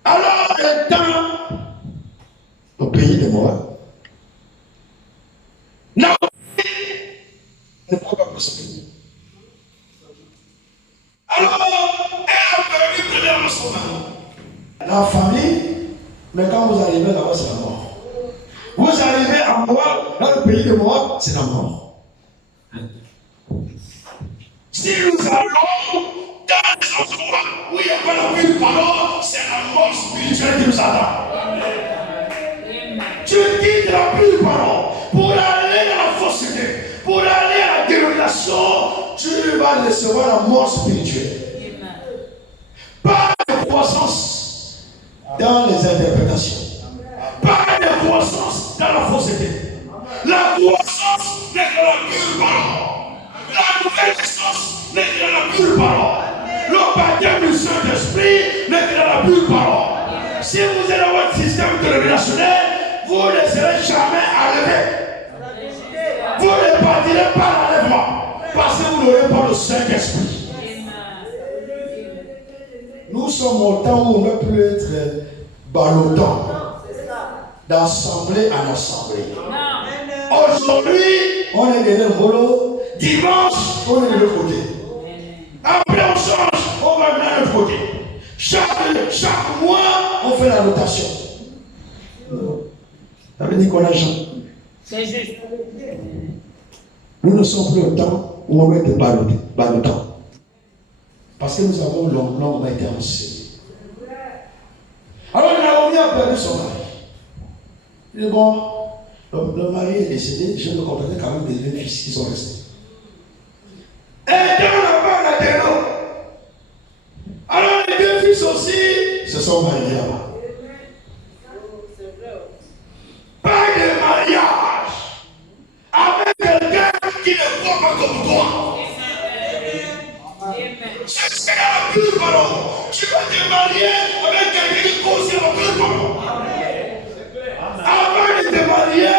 Alors, étant au pays de Moab, Naomi ne peut pas prospérer. Alors, elle a perdu premièrement son mari. La famille, mais quand vous arrivez là-bas, c'est la mort. Vous arrivez à Moab, dans le pays de Moab, c'est la mort. Si nous allons dans des endroits où il n'y a pas la pluie de parole, c'est la mort spirituelle qui nous attend. Tu quittes la pluie de parole pour aller dans la fausseté, pour aller à la dénomination, tu vas recevoir la mort spirituelle. Pas de croissance dans les interprétations, pas de croissance dans la fausseté. La croissance n'est que la pure parole. La nouvelle naissance n'est que dans la pure parole. Le baptême du Saint-Esprit n'est que dans la pure parole. Si vous êtes dans votre système de relationnel, vous ne serez jamais enlevés. Vous ne partirez pas l'enlèvement parce que vous n'aurez pas le Saint-Esprit. Nous sommes au temps où on ne peut plus être ballottant d'assemblée en assemblée. Aujourd'hui, on est derrière le boulot. Dimanche, on est de l'autre côté. Après, on change, on va de l'autre côté. Chaque mois, on fait la rotation. Ça veut dire qu'on a changé. C'est juste. Nous ne sommes plus au temps où on va être ballotant. Parce que nous avons longuement été enseignés. Alors, Naomi a perdu son mari. Il dit bon, le mari est décédé, je me comprenais quand même des deux fils qui sont restés. Et dans là-bas, on a des noms. Alors les deux fils aussi se sont mariés là-bas. Pas de mariage avec quelqu'un qui ne croit pas comme toi. C'est la pure parole. Tu vas te marier avec quelqu'un qui conseille la pure parole. Avant de te marier,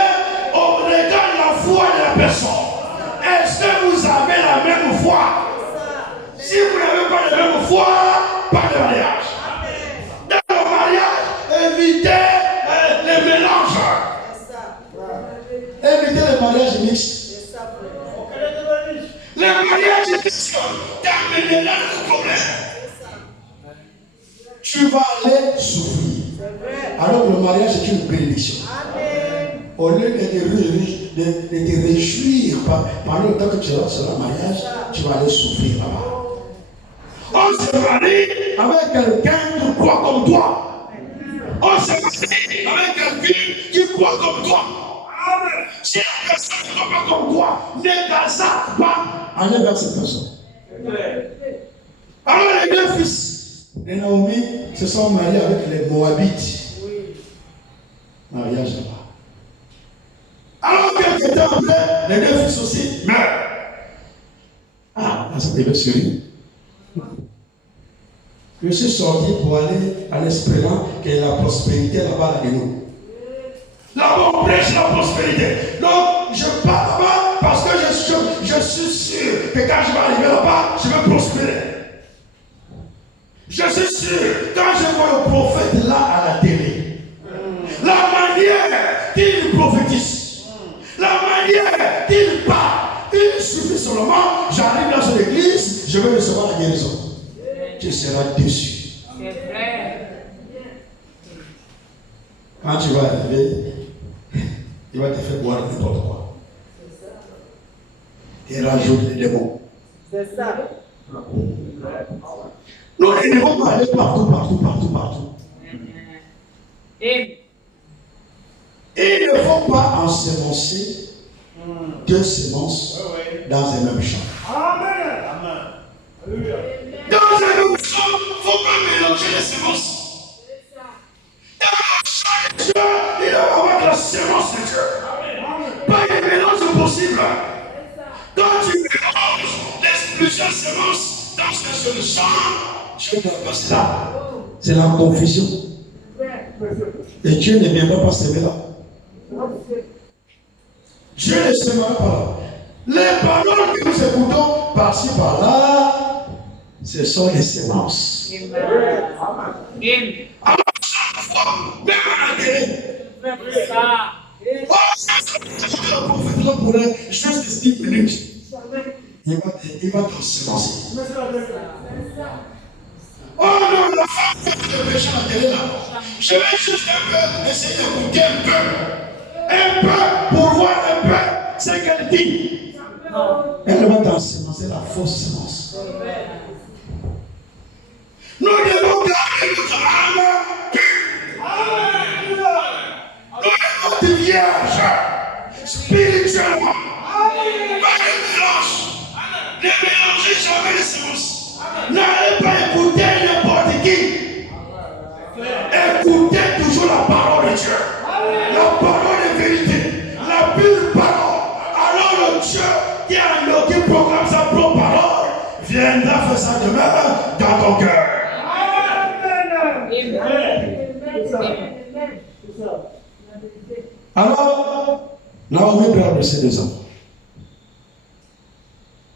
on regarde la foi de la personne. Est-ce que vous avez la même foi? Si vous n'avez pas la même foi, pas de mariage. Dans le mariage, évitez les mélanges. Évitez les mariages mixtes. Les mariages mixtes t'amèneront le problème. Tu vas aller souffrir. Alors que le mariage est une bénédiction. Au lieu de te réjouir pendant le temps que tu seras sur le mariage, tu vas aller souffrir là-bas. On se marie avec quelqu'un qui croit comme toi. On se marie avec quelqu'un qui croit comme toi. Si la personne ne croit pas comme toi, ne t'assate pas. Allez vers cette personne. Alors les deux fils de Naomi se sont mariés avec les Moabites. Mariage là-bas. Alors quelques temps après, les deux fils aussi meurent. Ah, ça devait sourire. Je suis sorti pour aller à l'espérant que la prospérité là-bas de nous. Là-bas, on prêche la prospérité. Donc, je pars là-bas parce que je suis sûr que quand je vais arriver là-bas, je vais prospérer. Je suis sûr, quand je vois le prophète là à la télé, la manière qu'il prophétise, la manière qu'il parle, il suffit seulement, j'arrive dans son église, je vais recevoir la guérison. Tu seras déçu. C'est vrai. Quand tu vas arriver, il va te faire boire n'importe quoi. Il rajoute les démons. C'est ça. Nous ne devons pas aller partout. Et Il ne faut pas ensemencer deux semences dans un même champ. Dans un même champ, il ne faut pas mélanger les semences. Dans le champ de Dieu, il doit avoir la semence de Dieu. plusieurs semences dans ce que je sens, Dieu doit passer là. C'est la confusion. Et Dieu ne viendra pas s'aimer là. Dieu ne s'aimera pas là. Les paroles que nous écoutons par-ci par-là, ce sont les semences. Alors, chaque fois, même à la télé, pour juste 10 minutes, il va t'en semencer. Oh non, la femme fait le péché à la télé là. Je vais juste un peu essayer d'écouter un peu pour voir un peu ce qu'elle dit. Elle va t'en semencer la fausse semence. Nous devons garder notre âme pure. Nous devons être vierges spirituellement. Pas de mélange. Ne mélangez jamais les semences. N'allez pas écouter n'importe qui. Écoutez toujours la parole de Dieu. La parole de vérité. La pure parole. Alors le Dieu qui proclame sa propre parole viendra faire ça demain dans ton cœur. Alors, Naomi peut adresser des hommes.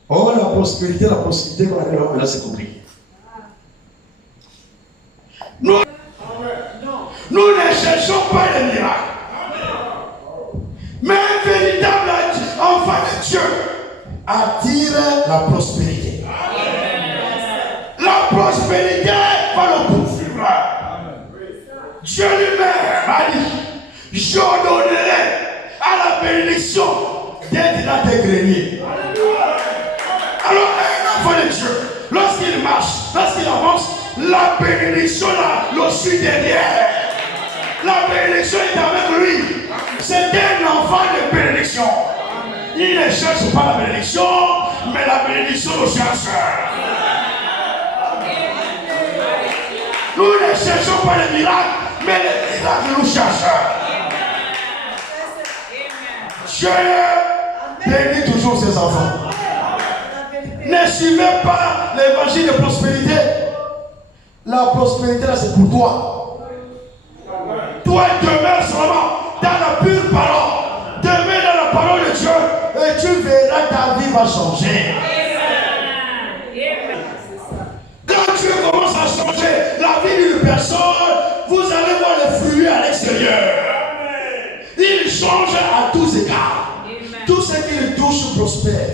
Oh, la prospérité qu'on a là, c'est compliqué. Nous ne cherchons pas les miracles. Mais un véritable enfant de Dieu attire la prospérité. La prospérité va le poursuivre. Dieu lui-même a dit, je donnerai à la bénédiction d'être dans tes greniers. Alors, un enfant de Dieu, lorsqu'il marche, lorsqu'il avance, la bénédiction le suit derrière. La bénédiction est avec lui. C'est un enfant de bénédiction. Il ne cherche pas la bénédiction, mais la bénédiction le cherche. Nous ne cherchons pas les miracles, mais les miracles nous cherchent. Dieu bénit toujours ses enfants. Ne suivez pas l'évangile de prospérité. La prospérité là c'est pour toi. Toi demeure seulement dans la pure parole. Demeure dans la parole de Dieu et tu verras ta vie va changer. Quand Dieu commence à changer la vie d'une personne, vous allez voir les fruits à l'extérieur. Il change à tous égards. Tout ce qu'il touche prospère.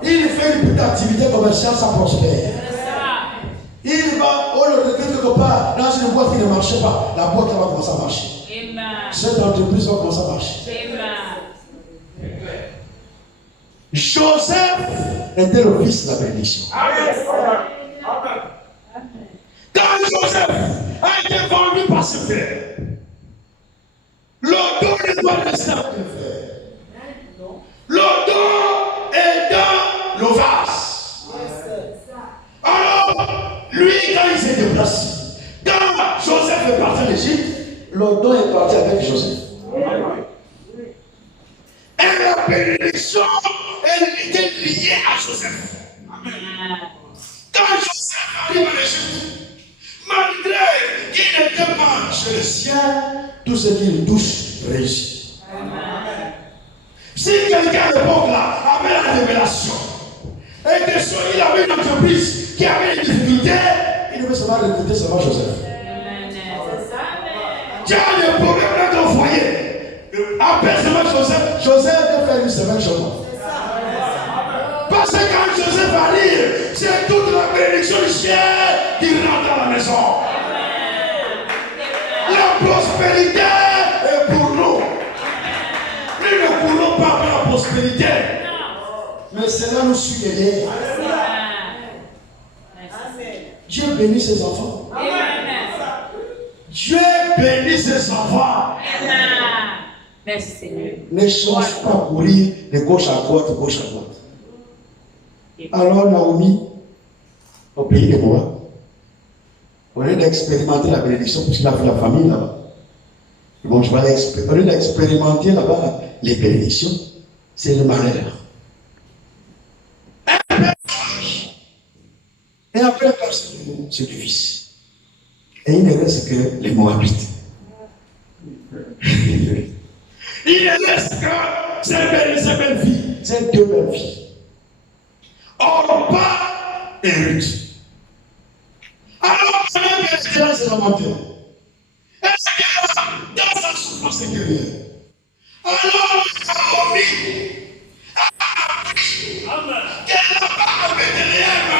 Il fait une petite activité commerciale, ça prospère. Il va, au lieu de quelque part, dans une boîte qui ne marchait pas, la boîte va commencer à marcher. Cette entreprise va commencer à marcher. Joseph était le fils de la bénédiction. Quand Joseph a été vendu par ses frères, le don ne doit rester à tes frères. Le don est dans le vase. Alors, lui, quand il s'est déplacé, quand Joseph est parti en Égypte, le don est parti avec Joseph. Et la bénédiction était liée à Joseph. Quand Joseph arrive en Égypte, malgré qu'il n'était pas chez les siens, tout ce qu'il touche réussit. Si quelqu'un à l'époque là avait la révélation, et que il avait une entreprise qui avait des difficultés, il devait seulement recruter seulement Joseph. Tu as des problèmes dans ton foyer. Appelle seulement Joseph. Joseph peut faire une semaine chez moi. Parce que quand Joseph arrive, c'est toute la bénédiction du ciel qui rentre dans la maison. La prospérité est pour nous. Nous ne courons pas après la prospérité. Mais cela nous suit derrière. Dieu bénit ses enfants. Dieu bénit ses enfants. Merci Seigneur. Ne cherche pas à courir de gauche à droite, gauche à droite. Alors Naomi, au pays de Moab, au lieu d'expérimenter la bénédiction, puisqu'il a fait la famille là-bas, bon, je vais au lieu d'expérimenter là-bas les bénédictions, c'est le malheur. Un père Et après, c'est du fils. Et il ne reste que les Moabites. Il ne reste que ces belles filles, ces deux belles filles. Orpa et Ruth. Alors, c'est même que c'est la montagne. Et c'est dans sa souffrance intérieure. Alors, Naomi qu'elle n'a pas à Bethléem.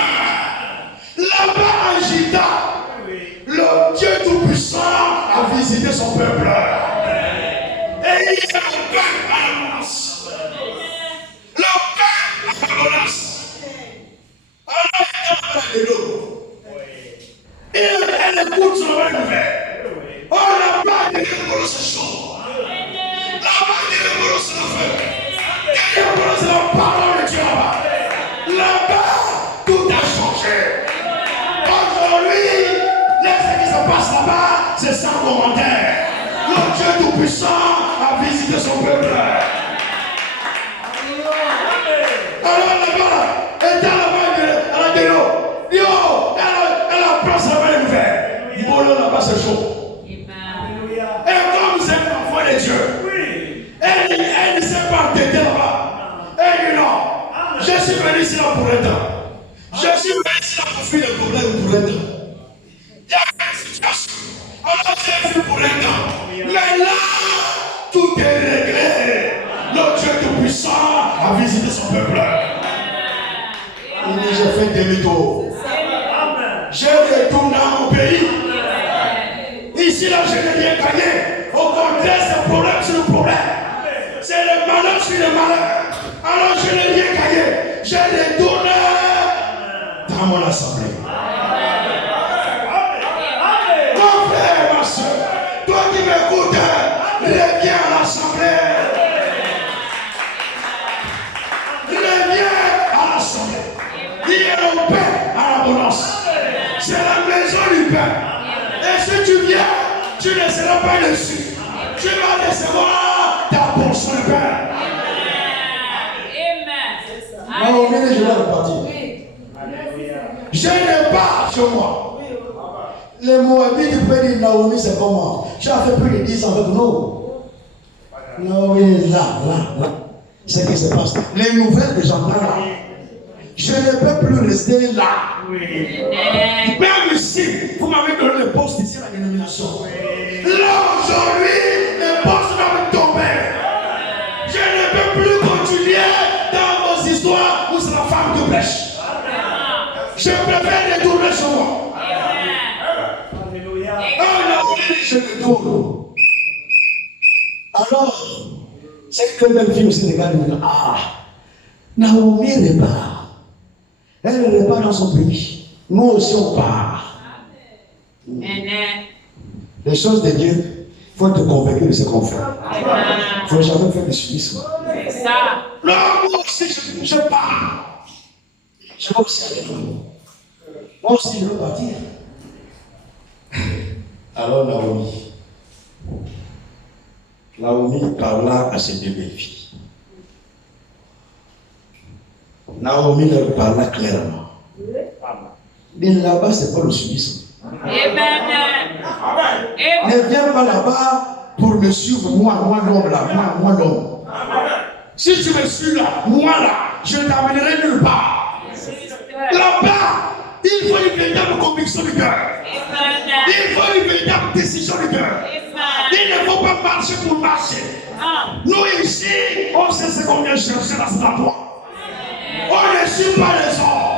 Là-bas en Juda, le Dieu Tout-Puissant a visité son peuple. Et il est le pain à l'abondance. Le pain à l'abondance. Alors, il est l'eau. Et elle écoute sur le nouvelle. Oh, là-bas, il y a des gros chaud. Là-bas, il y a des gros feu. C'est la parole de Dieu là-bas. Là-bas, tout a changé. Aujourd'hui, ce qui se passe là-bas, c'est sans commentaire. Le Dieu Tout-Puissant a visité son peuple. Alors là-bas, elle est là-bas, elle a de l'eau. Elle apprend sa belle nouvelle. Bon, là-bas, c'est chaud. Et comme c'est l'enfant de Dieu, elle ne s'est pas entêtée là-bas. Elle dit non, je suis venu ici là pour un temps. Je suis venu ici là pour fuir les problèmes pour un temps. Il y a une situation. Alors j'ai vu pour un temps. Mais là, tout est réglé. Le Dieu Tout-Puissant a visité son peuple. Il dit j'ai fait demi-tour. Je retourne dans mon pays. Ici là, je n'ai rien gagné. Au contraire, c'est problème sur le problème. C'est le malheur sur le malheur. Alors je n'ai rien gagné. Je retourne dans mon assemblée. Mon frère, ma soeur, toi qui m'écoutes, reviens à l'assemblée. Reviens à l'assemblée. Il y a le pain à l'abondance. C'est la maison du pain. Et si tu viens, tu ne seras pas déçu. Tu vas recevoir ta portion de pain. Naomi, je vais repartir. Je n'ai pas chez moi. Les Moabites peuvent dire Naomi, c'est comment? Tu as fait plus de 10 ans avec nous. Naomi est là. C'est ce qui se passe. Les nouvelles que j'entends là. Je ne peux plus rester là. Même si vous m'avez donné le poste ici à la dénomination. Là aujourd'hui, le poste va me tomber. Je ne peux plus continuer dans vos histoires où c'est la femme de brèche. Je préfère retourner chez moi. Je retourne. Alors, c'est que même fille aussi regarde et me dit, Naomi repart. Elle repart dans son pays. Nous aussi on part. Les choses de Dieu, il faut être convaincu de ce qu'on fait. Il ne faut jamais faire du suivisme. Non, moi aussi je pars. Je vais aussi aller là. Moi aussi je veux partir. Alors Naomi parla à ses deux belles filles. Naomi leur parla clairement. Mais là-bas, ce n'est pas le suivisme. Ne viens pas là-bas pour me suivre, moi l'homme là, moi l'homme. Si tu me suis là, moi là, je t'amènerai nulle part. Là-bas, il faut une véritable conviction du cœur. Il faut une véritable décision du cœur. Il ne faut pas marcher pour marcher. Nous ici, on sait ce qu'on vient chercher dans cet endroit. On ne suit pas les hommes.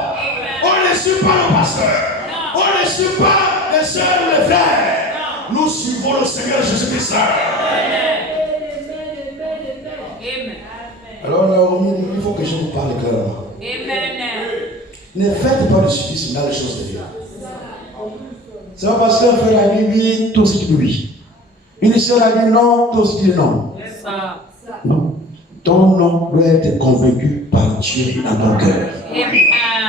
On ne suit pas le pasteur. On ne suit pas les soeurs, les frères. Nous suivons le Seigneur Jésus-Christ. Alors Naomi, il faut que je vous parle clairement. Ne faites pas de suivisme dans les choses de Dieu. C'est pas parce qu'un frère a dit oui, toi aussi tu dis oui. Une sœur a dit non, toi aussi tu dis non. Non. Ton non doit être convaincu par Dieu dans ton cœur.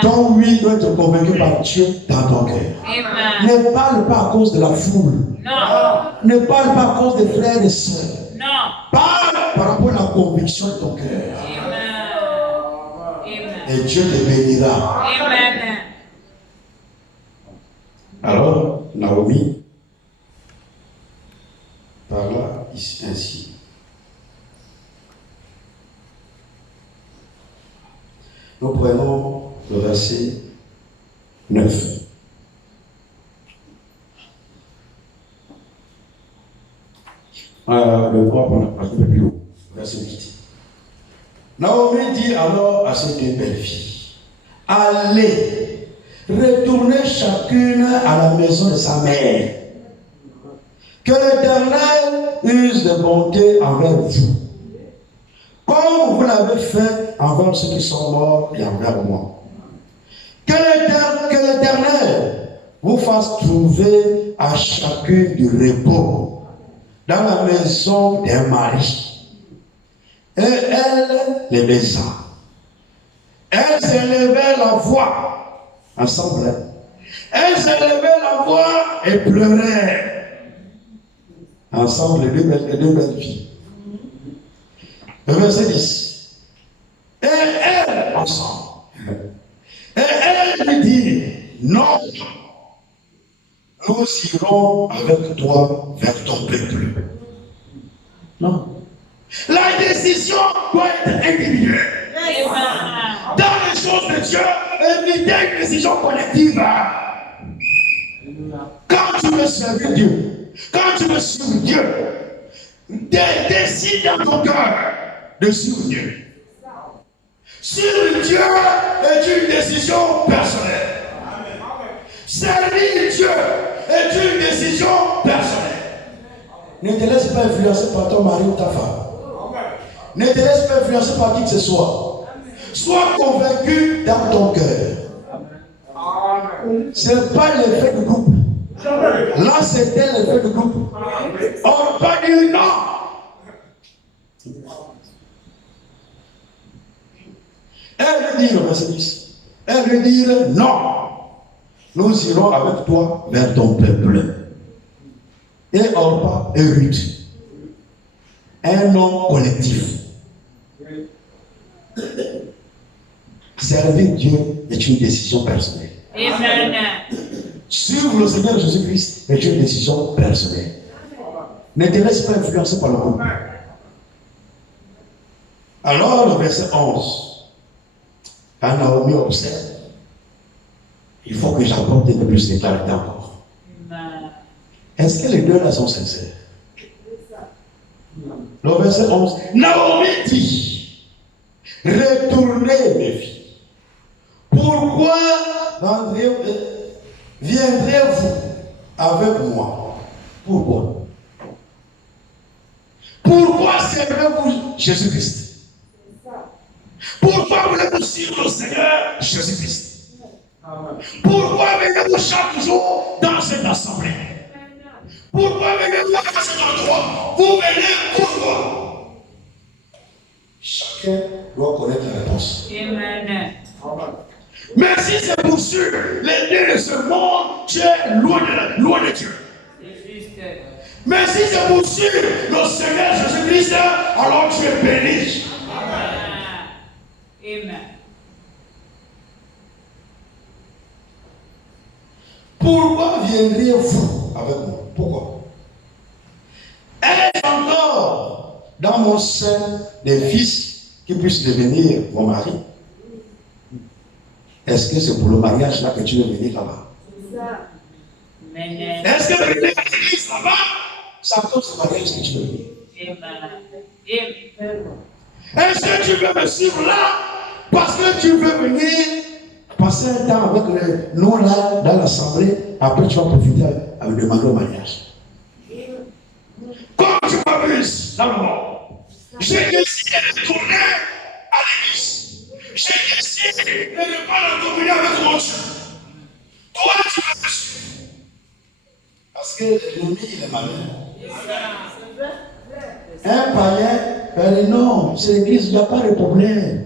Ton oui doit être convaincu par Dieu dans ton cœur. Ne parle pas à cause de la foule. Ne parle pas à cause des frères et sœurs. Parle par rapport à la conviction de ton cœur. Et Dieu te bénira. Alors, Naomi parla ici ainsi. Nous prenons le verset 9. Le droit pour la partie le plus haut, verset 8. Naomi dit alors à ces deux belles filles, allez, retournez chacune à la maison de sa mère. Que l'Éternel use de bonté envers vous, comme vous l'avez fait envers ceux qui sont morts et envers moi. Que l'Éternel vous fasse trouver à chacune du repos dans la maison d'un mari. Et elle les baisa. Elles élevaient la voix ensemble. Elles élevaient la voix et pleuraient. Ensemble, les deux belles filles. Verset 10. Et elle, ensemble. Et elle lui dit, non, nous irons avec toi vers ton peuple. Non. La décision doit être individuelle. Dans les choses de Dieu, évitez une décision collective. Quand tu veux servir Dieu, quand tu veux suivre Dieu, décide dans ton cœur de suivre Dieu. Suivre Dieu est une décision personnelle. Servir Dieu est une décision personnelle. Ne te laisse pas influencer par ton mari ou ta femme. Ne te laisse pas influencer par qui que ce soit. Sois convaincu dans ton cœur. Ce n'est pas l'effet du groupe. Là, c'était l'effet du groupe. On ne peut pas dire non. Elle lui dit, le verset 10, elle lui dit non. Nous irons avec toi vers ton peuple. Et Orpa et Ruth. Un nom collectif. Servir Dieu est une décision personnelle. Amen. Suivre le Seigneur Jésus-Christ est une décision personnelle. Ne te laisse pas influencer par le groupe. Alors, le verset 11. Quand Naomi observe, il faut que j'apporte un peu plus de clarité encore. Est-ce que les deux là sont sincères? Le verset 11. Naomi dit, retournez mes filles. Pourquoi viendrez-vous avec moi? Pourquoi? Pourquoi servez-vous Jésus-Christ? Pourquoi voulez-vous suivre le Seigneur Jésus-Christ? Pourquoi venez-vous chaque jour dans cette assemblée? Pourquoi venez-vous à cet endroit? Vous venez pourquoi? Chacun doit connaître la réponse. Amen. Mais si c'est pour suivre les dieux de ce monde, tu es loin de Dieu. Mais si c'est pour suivre le Seigneur Jésus-Christ, alors tu es béni. Amen. Pourquoi viendriez-vous avec moi? Pourquoi? Est-ce encore dans mon sein des fils qui puissent devenir mon mari? Est-ce que c'est pour le mariage là que tu veux venir là-bas? Est-ce que venir à l'église là-bas, c'est encore ce mariage que tu veux venir? Est-ce que tu veux me suivre là parce que tu veux venir passer un temps avec nous là dans l'assemblée, après tu vas profiter avec demander au mariage? Comme tu m'as vu dans le monde, j'ai décidé de tourner à l'église. J'ai décidé de ne pas la communier avec mon Dieu. Toi, tu vas me suivre. Parce que l'ennemi, il est malin. Un païen, elle dit non, c'est l'église, il n'y a pas de problème.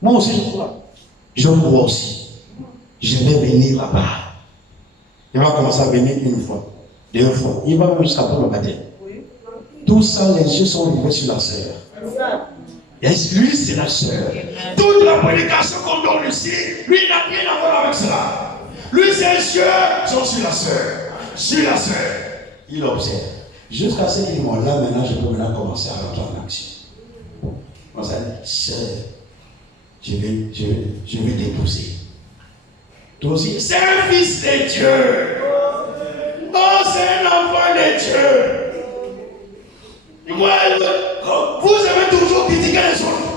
Moi aussi, je crois. Je crois aussi. Je vais venir là-bas. Il va commencer à venir une fois, deux fois. Il va même jusqu'à prendre le baptême. Tout ça, les yeux sont rivés sur la sœur. Et lui, c'est la sœur. Toute la prédication qu'on donne ici, lui, il n'a rien à voir avec cela. Lui, ses yeux sont sur la sœur. Sur la sœur. Il observe. Jusqu'à ce qu'il m'en là, maintenant, je peux maintenant commencer à rentrer en action. On s'est dit, sœur, je vais t'épouser. Toi aussi, c'est un fils de Dieu. Oh, c'est un enfant de Dieu. Moi, vous avez toujours critiqué les autres.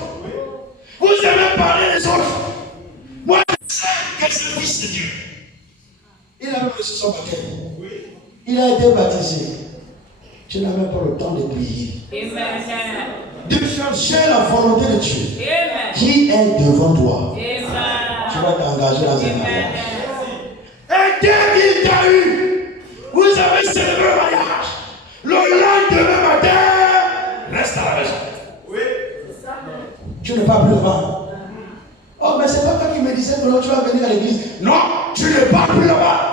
Vous avez parlé des autres. Moi, je sais que c'est le fils de Dieu. Il a même reçu son baptême. Il a été baptisé. Tu n'as même pas le temps de prier. Amen. De chercher la volonté de Dieu. Amen. Qui est devant toi? Amen. Tu vas t'engager dans un Amen. mariage. Et dès qu'il t'a eu, vous avez célébré le mariage. Le lendemain matin, reste à la maison. Oui. Tu n'es pas plus là-bas. Oh, mais c'est pas toi qui me disais que tu vas venir à l'église. Non, tu n'es pas plus là-bas.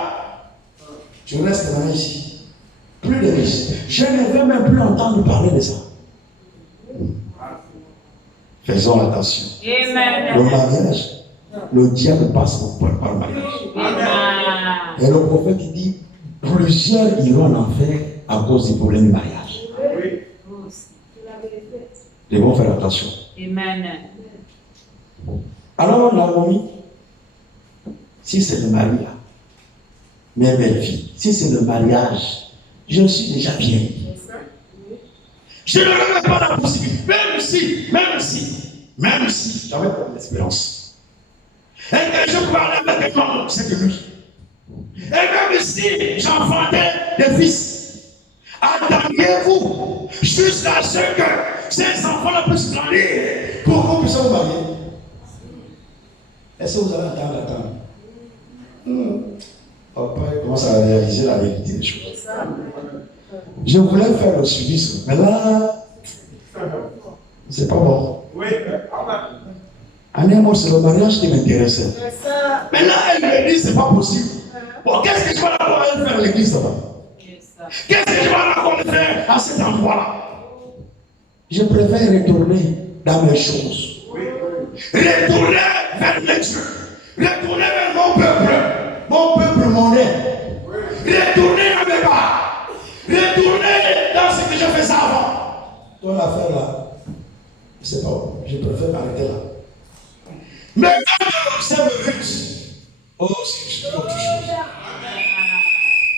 Tu restes maintenant ici. Plus de risques. Je ne veux même plus entendre parler de ça. Faisons attention. Amen. Le mariage, le diable passe par le mariage. Amen. Et le prophète il dit, plusieurs iront en enfer à cause du problème du mariage. Nous devons faire attention. Amen. Alors, Naomi, si c'est le mariage, mes belles filles, si c'est le mariage, je suis déjà bien. Je ne remets pas la possibilité, même si, j'avais pas d'espérance. Et que je parlais avec mon c'est de lui. Et même si j'enfantais des fils, attendez-vous jusqu'à ce que ces enfants-là puissent grandir pour que vous puissiez vous marier. Est-ce que vous allez attendre? Après, il commence à réaliser la vérité des choses. Je voulais faire le suivisme, mais là, c'est pas bon. Oui. En un mot, c'est le mariage qui m'intéressait. Mais là, elle me dit, c'est pas possible. Bon, qu'est-ce que je vais encore faire à l'église là-bas? Qu'est-ce que je vais encore faire à cet endroit-là? Je préfère retourner dans mes choses. Retourner vers les dieux. Retourner vers mon peuple monnaie. Retourner dans mes bas. Retourner dans ce que je faisais avant. Ton affaire là, c'est pas bon. Je préfère m'arrêter là. Mais quand je observe Ruth, oh, c'est autre chose.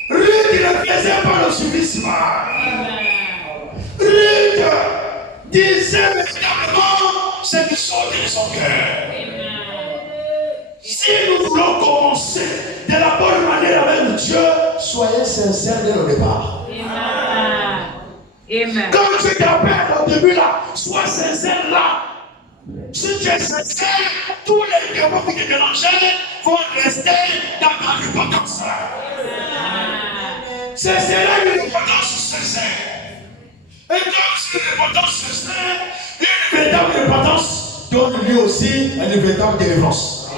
Ruth ne faisait pas le suivisme. Ruth disait véritablement ce qui sortait de son cœur. Si nous voulons commencer de la bonne manière avec Dieu, soyez sincères dès le départ. Amen. Quand tu t'appelles au début là, sois sincère là. Si tu es sincère, tous les démons qui te dérangeaient vont rester dans ta repentance. C'est cela une repentance sincère. Et comme c'est une repentance sincère, une véritable repentance donne lieu aussi à une véritable délivrance.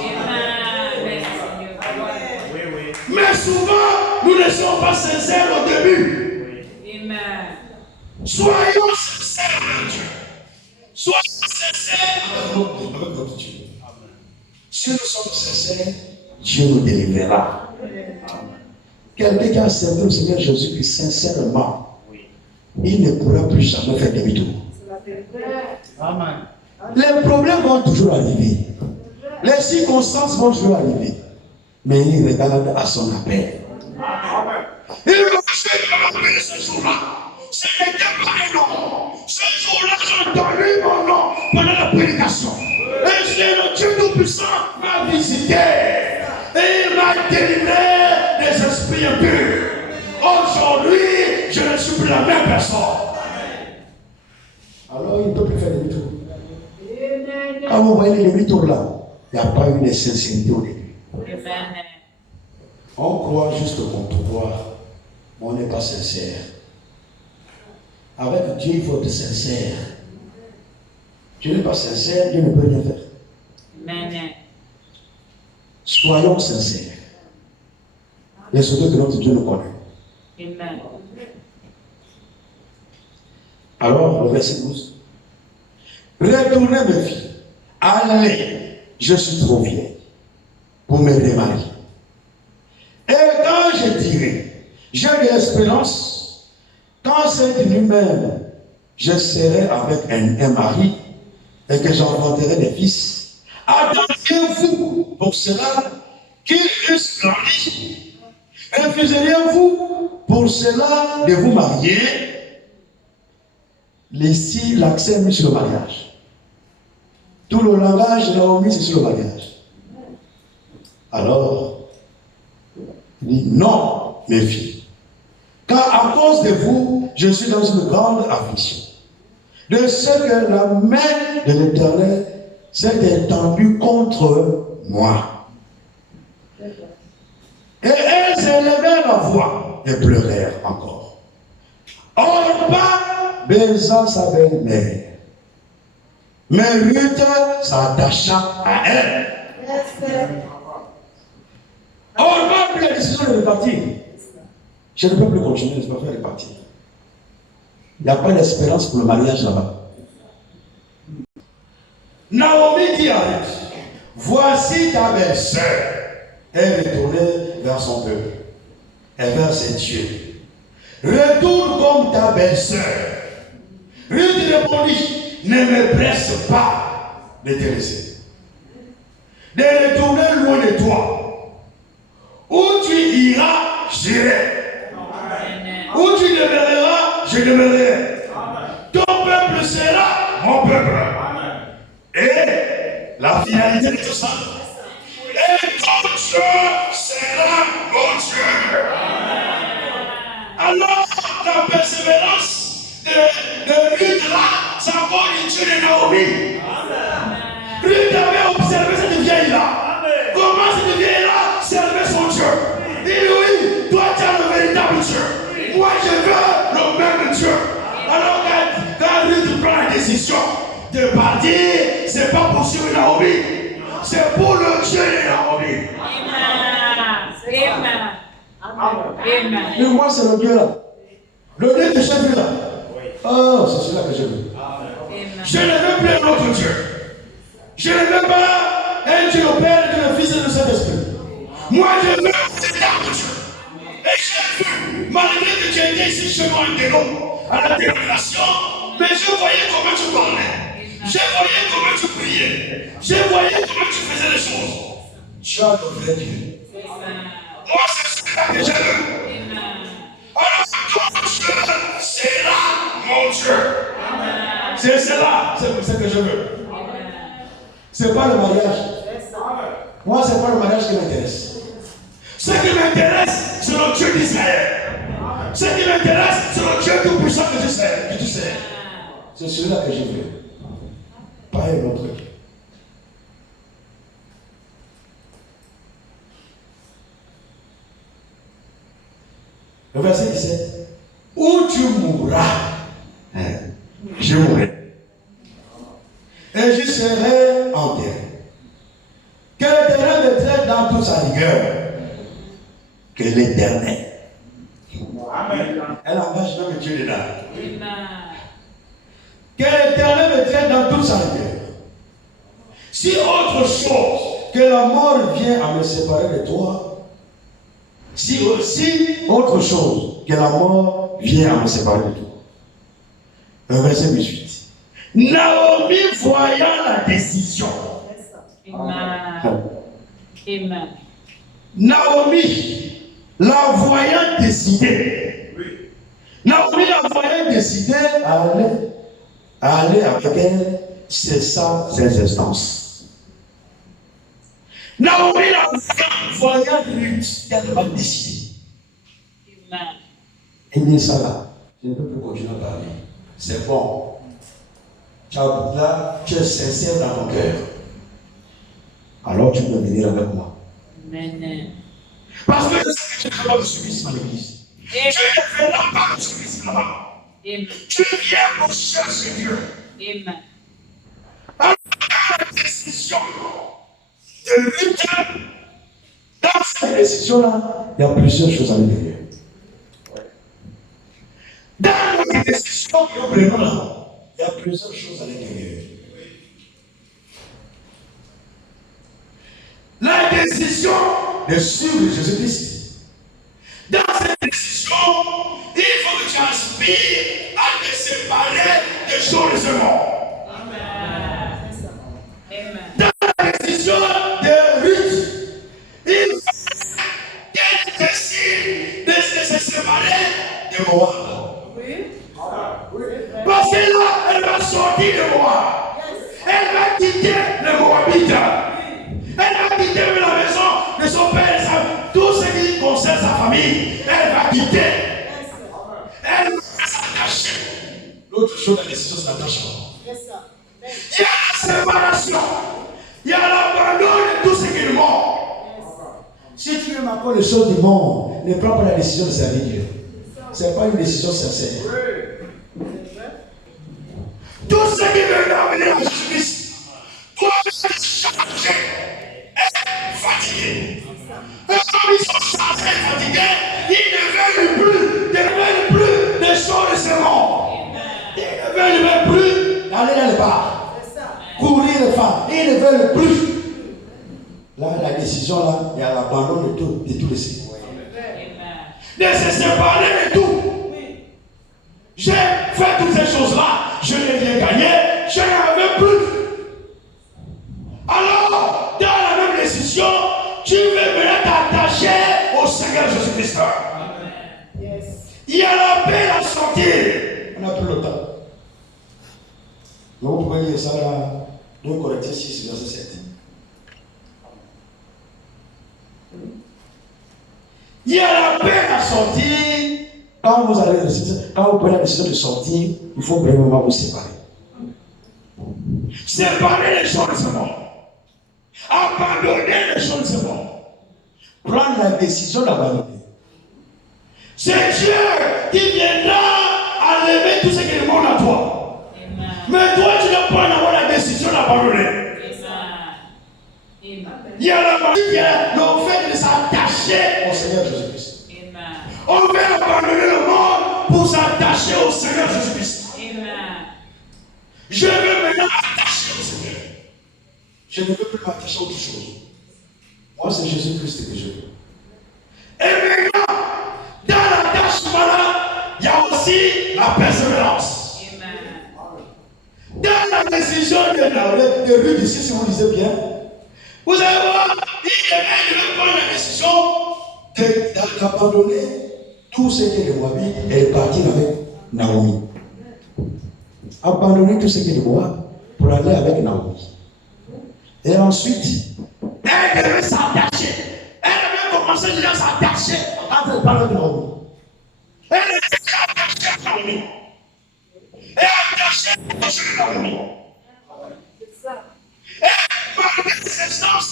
Mais souvent, nous ne sommes pas sincères au début. Soyons sincères avec Dieu. Soyons sincères avec notre Dieu. Si nous sommes sincères, Dieu nous délivrera. Quelqu'un qui a servi le Seigneur Jésus-Christ sincèrement, il ne pourra plus jamais faire demi-tour. Les problèmes vont toujours arriver. Les circonstances vont toujours arriver. Mais il regarde à son appel. Il va se rappeler ce jour-là. Ce n'était pas un nom. Ce jour-là, j'ai entendu mon nom pendant la prédication. Et c'est le Dieu Tout-Puissant m'a visité. Et il m'a délivré des esprits impurs. Aujourd'hui, je ne suis plus la même personne. Alors, il ne peut plus faire demi-tour. Quand vous voyez les demi-tours là, il n'y a pas eu de sincérité au début. On croit juste qu'on croit, mais on n'est pas sincère. Avec Dieu, il faut être sincère. Tu n'es pas sincère, Dieu ne peut rien faire. Soyons sincères. Les autres que notre Dieu nous connaît. Alors, le verset 12. Retournez mes filles. Allez, je suis trop vieille pour me remarier. dirai, j'ai de l'espérance, quand cette nuit même, je serai avec un mari et que j'enfanterai des fils. Attendiez-vous pour cela qu'ils eussent grandi. Refuseriez-vous pour cela de vous marier? Ici, l'accent est mis sur le mariage. Tout le langage de Naomi, c'est sur le mariage. Alors, il dit non, mes filles. Car à cause de vous, je suis dans une grande affliction. De ce que la main de l'Éternel s'est étendue contre moi. Et elles élevèrent la voix et pleurèrent encore. Orpa baisa sa belle-mère. Mais Ruth s'attacha à elle. Orpa a pris la décision de repartir. Je ne peux plus continuer, je ne peux pas faire repartir. Il n'y a pas d'espérance pour le mariage là-bas. Naomi dit à Ruth, voici ta belle-sœur. Elle est tournée vers son peuple et vers ses dieux. Retourne comme ta belle-sœur. Ruth répondit, ne me presse pas de te laisser, de retourner loin de toi. Où tu iras, j'irai. Où tu demeureras, je demeurerai. Ton peuple sera mon peuple. Et la finalité de tout ça, et ton Dieu sera mon Dieu. Alors, la persévérance de Ruth là, c'est encore une Dieu de Naomi. Ruth avait observé cette vieille-là. Comment cette vieille-là servait son Dieu. Il dit oui, toi tu as le véritable Dieu. Moi je veux le même Dieu. Alors quand Ruth prend la décision de partir, c'est pas pour suivre Naomi, c'est pour le Dieu de Naomi. Amen. Et moi c'est le Dieu là. Le Dieu que j'ai vu là. Oh, c'est celui-là que je veux. Je ne veux plus un autre Dieu. Je ne veux pas un Dieu le Père, Dieu le Fils et le Saint-Esprit. Moi je veux cet arbre Dieu. Et j'ai vu, malgré que tu étais ici chez moi de nom, à la dénomination, mais je voyais comment tu parlais. Je voyais comment tu priais. Je voyais comment tu faisais les choses. Tu as le vrai Dieu. Moi c'est cela que je veux. Alors ton Dieu sera mon Dieu. C'est cela, c'est ce que je veux. C'est pas le mariage. Moi, c'est pas le mariage qui m'intéresse. Ce qui m'intéresse, c'est le Dieu d'Israël. Ce qui m'intéresse, c'est le Dieu tout-puissant que tu sais. C'est celui-là que je veux. Pas un autre. Le verset 17. Où tu mourras, je mourrai. Et je serai enterré. Que l'Éternel me traite dans toute sa rigueur. Que l'Éternel. Elle engage même Dieu dedans. Que l'Éternel me traite dans toute sa rigueur. Si autre chose que la mort vient à me séparer de toi, si aussi autre chose que la mort vient à me séparer de toi. Verset 18. Naomi voyant la décision. Amen. Naomi la voyant décider. Naomi la voyant décider à aller avec elle, c'est ça ses instances. Naomi la voyant Ruth tellement décidée. Il dit ça là, je ne peux plus continuer à parler. C'est bon. Là, tu es sincère dans ton cœur. Alors tu peux venir avec moi. Amen. Parce que je sais que tu ne fais pas de service à l'église. Tu ne fais pas de service là-bas. Tu viens pour chercher Dieu. Amen. Alors, la décision de Ruth, dans cette décision-là, il y a plusieurs choses à l'intérieur. Dans notre décision que nous prenons là, il y a plusieurs choses à l'intérieur. La décision de suivre Jésus-Christ. Dans serment. Dans la décision de Ruth, il décide de se séparer de Moab. Parce que là, elle va sortir de Moab. Elle va quitter le Moabite. Elle va quitter la maison de son père, tout ce qui concerne sa famille. Elle va quitter. Elle va s'attacher. L'autre chose, la décision, c'est l'attachement. Il y a la séparation. Il y a l'abandon de tout ce qui est mort. Si tu aimes encore les choses du monde, ne prends pas la décision de servir Dieu. Ce n'est pas une décision sincère. Tout ce qui veut amener à Jésus-Christ, toi, chargé et fatigué. Et comme ils sont chargés et fatigués, ils ne veulent plus des choses de ce monde. Ils ne veulent plus aller dans les bars, courir les femmes. Ils ne veulent plus. Là, la décision, là, il y a l'abandon de tous les signes. De se séparer de tout. J'ai fait toutes ces choses-là, je n'ai rien gagné, je n'en veux plus. Alors, dans la même décision, tu veux venir t'attacher au Seigneur Jésus-Christ. Il y a la paix à sortir. On n'a plus le temps. Donc, vous pouvez lire ça là, 2 Corinthiens 6, verset 7. Il y a la paix à sortir. Quand vous prenez la décision de sortir, il faut vraiment vous séparer. Séparer les choses de ce monde. Abandonner les choses de ce monde. Prendre la décision d'abandonner. C'est Dieu qui viendra enlever tout ce qui est monde à toi. Amen. Mais toi, tu dois prendre avoir la décision d'abandonner. Il y a la magie qui est le fait de s'attacher au Seigneur Jésus-Christ. On veut abandonner le monde pour s'attacher au Seigneur Jésus-Christ. Je veux maintenant m'attacher au Seigneur. Je ne veux plus m'attacher à autre chose. Moi, c'est Jésus-Christ que je veux. Et maintenant, dans l'attachement-là, il y a aussi la persévérance. Dans la décision de Ruth ici, si vous lisez bien, vous allez voir, il veut prendre la décision d'abandonner tout ce qui est de Moabite et partir avec Naomi. Abandonner tout ce qui est de Moab pour aller avec Naomi. Et ensuite, elle devait s'attacher. Elle devait commencer déjà à s'attacher quand elle parle de Naomi. Elle devait s'attacher à Naomi. Et attacher à Naomi. Et malgré l'existence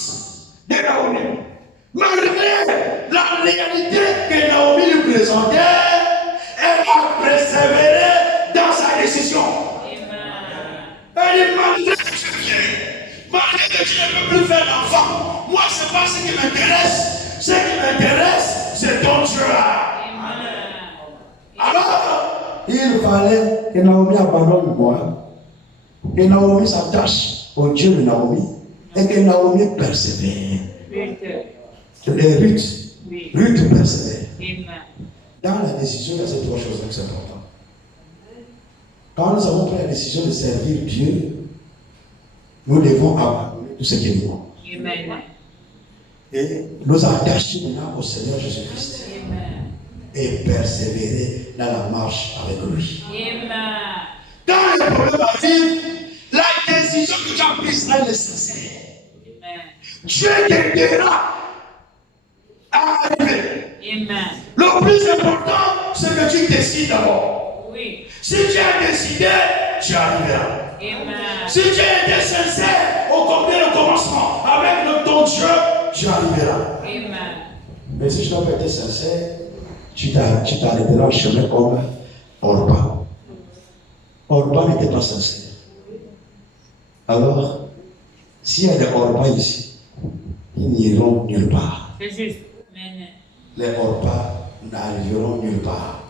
de Naomi, malgré la réalité que Naomi lui présentait, elle a persévéré dans sa décision. Elle dit, malgré que tu viens, malgré que tu ne peux plus faire d'enfant, moi ce n'est pas ce qui m'intéresse. Ce qui m'intéresse, c'est ton Dieu. Alors, il fallait que Naomi abandonne moi, que Naomi s'attache au Dieu de Naomi et que Naomi persévère. Ruth persévère. Dans la décision, il y a ces 3 choses qui sont importantes. Quand nous avons pris la décision de servir Dieu, nous devons abandonner tout ce qui est nous. Et nous attacher maintenant au Seigneur Jésus-Christ. Et persévérer dans la marche avec lui. Quand le problème arrive, la décision que tu as prise est nécessaire. Dieu t'aidera à arriver. Le plus important, c'est que tu décides d'abord. Si tu as décidé, tu arriveras. Si tu as été sincère au commencement avec ton Dieu, tu arriveras. Mais si tu n'as pas été sincère, tu t'arrêteras au chemin comme Orpa. Orpa n'était pas sincère. Alors, s'il y a des Orpa ici, ils n'iront nulle part. Les Orpa n'arriveront nulle part.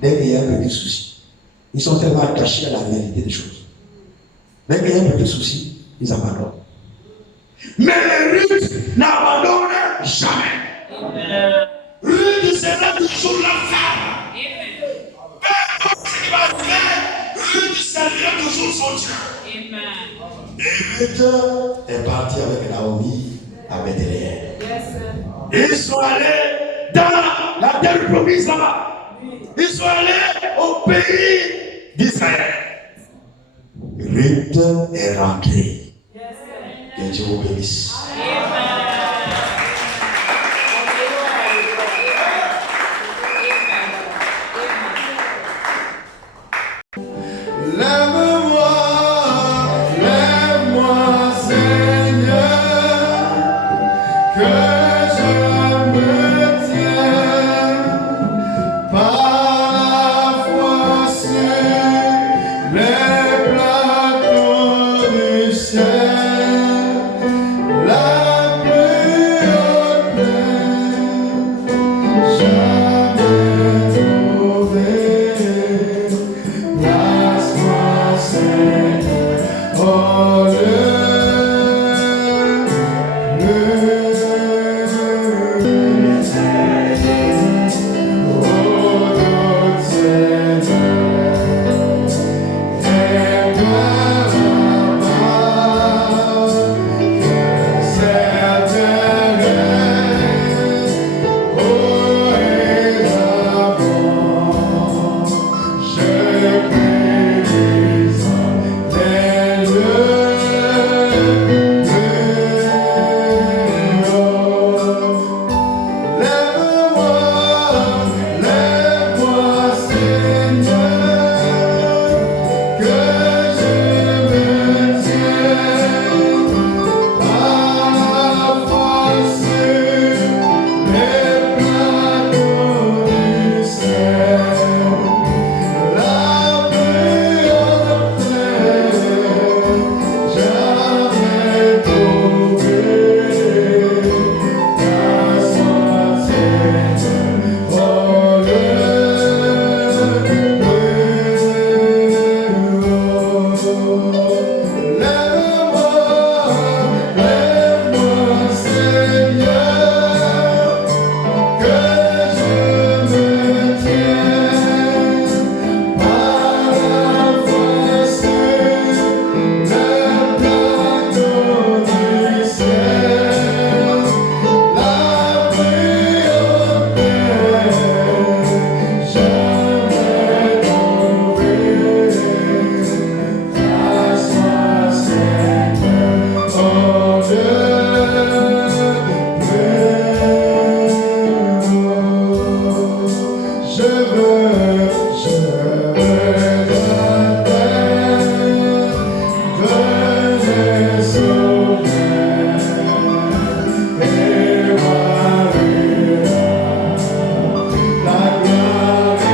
Dès qu'il y a un petit souci, ils sont tellement attachés à la réalité des choses. Dès qu'il y a un petit souci, ils abandonnent. Mais les Ruth n'abandonnent jamais. Ruth sera toujours la femme. Peu importe ce qui va arriver, Ruth sera son Dieu. Amen. Et Ruth est partie avec Naomi à Bethléem. Yes, sir. Ils sont allés dans la terre promise là-bas. Ils sont allés au pays d'Israël. Ruth est rentrée. Yes, sir. Que Dieu vous bénisse. Amen.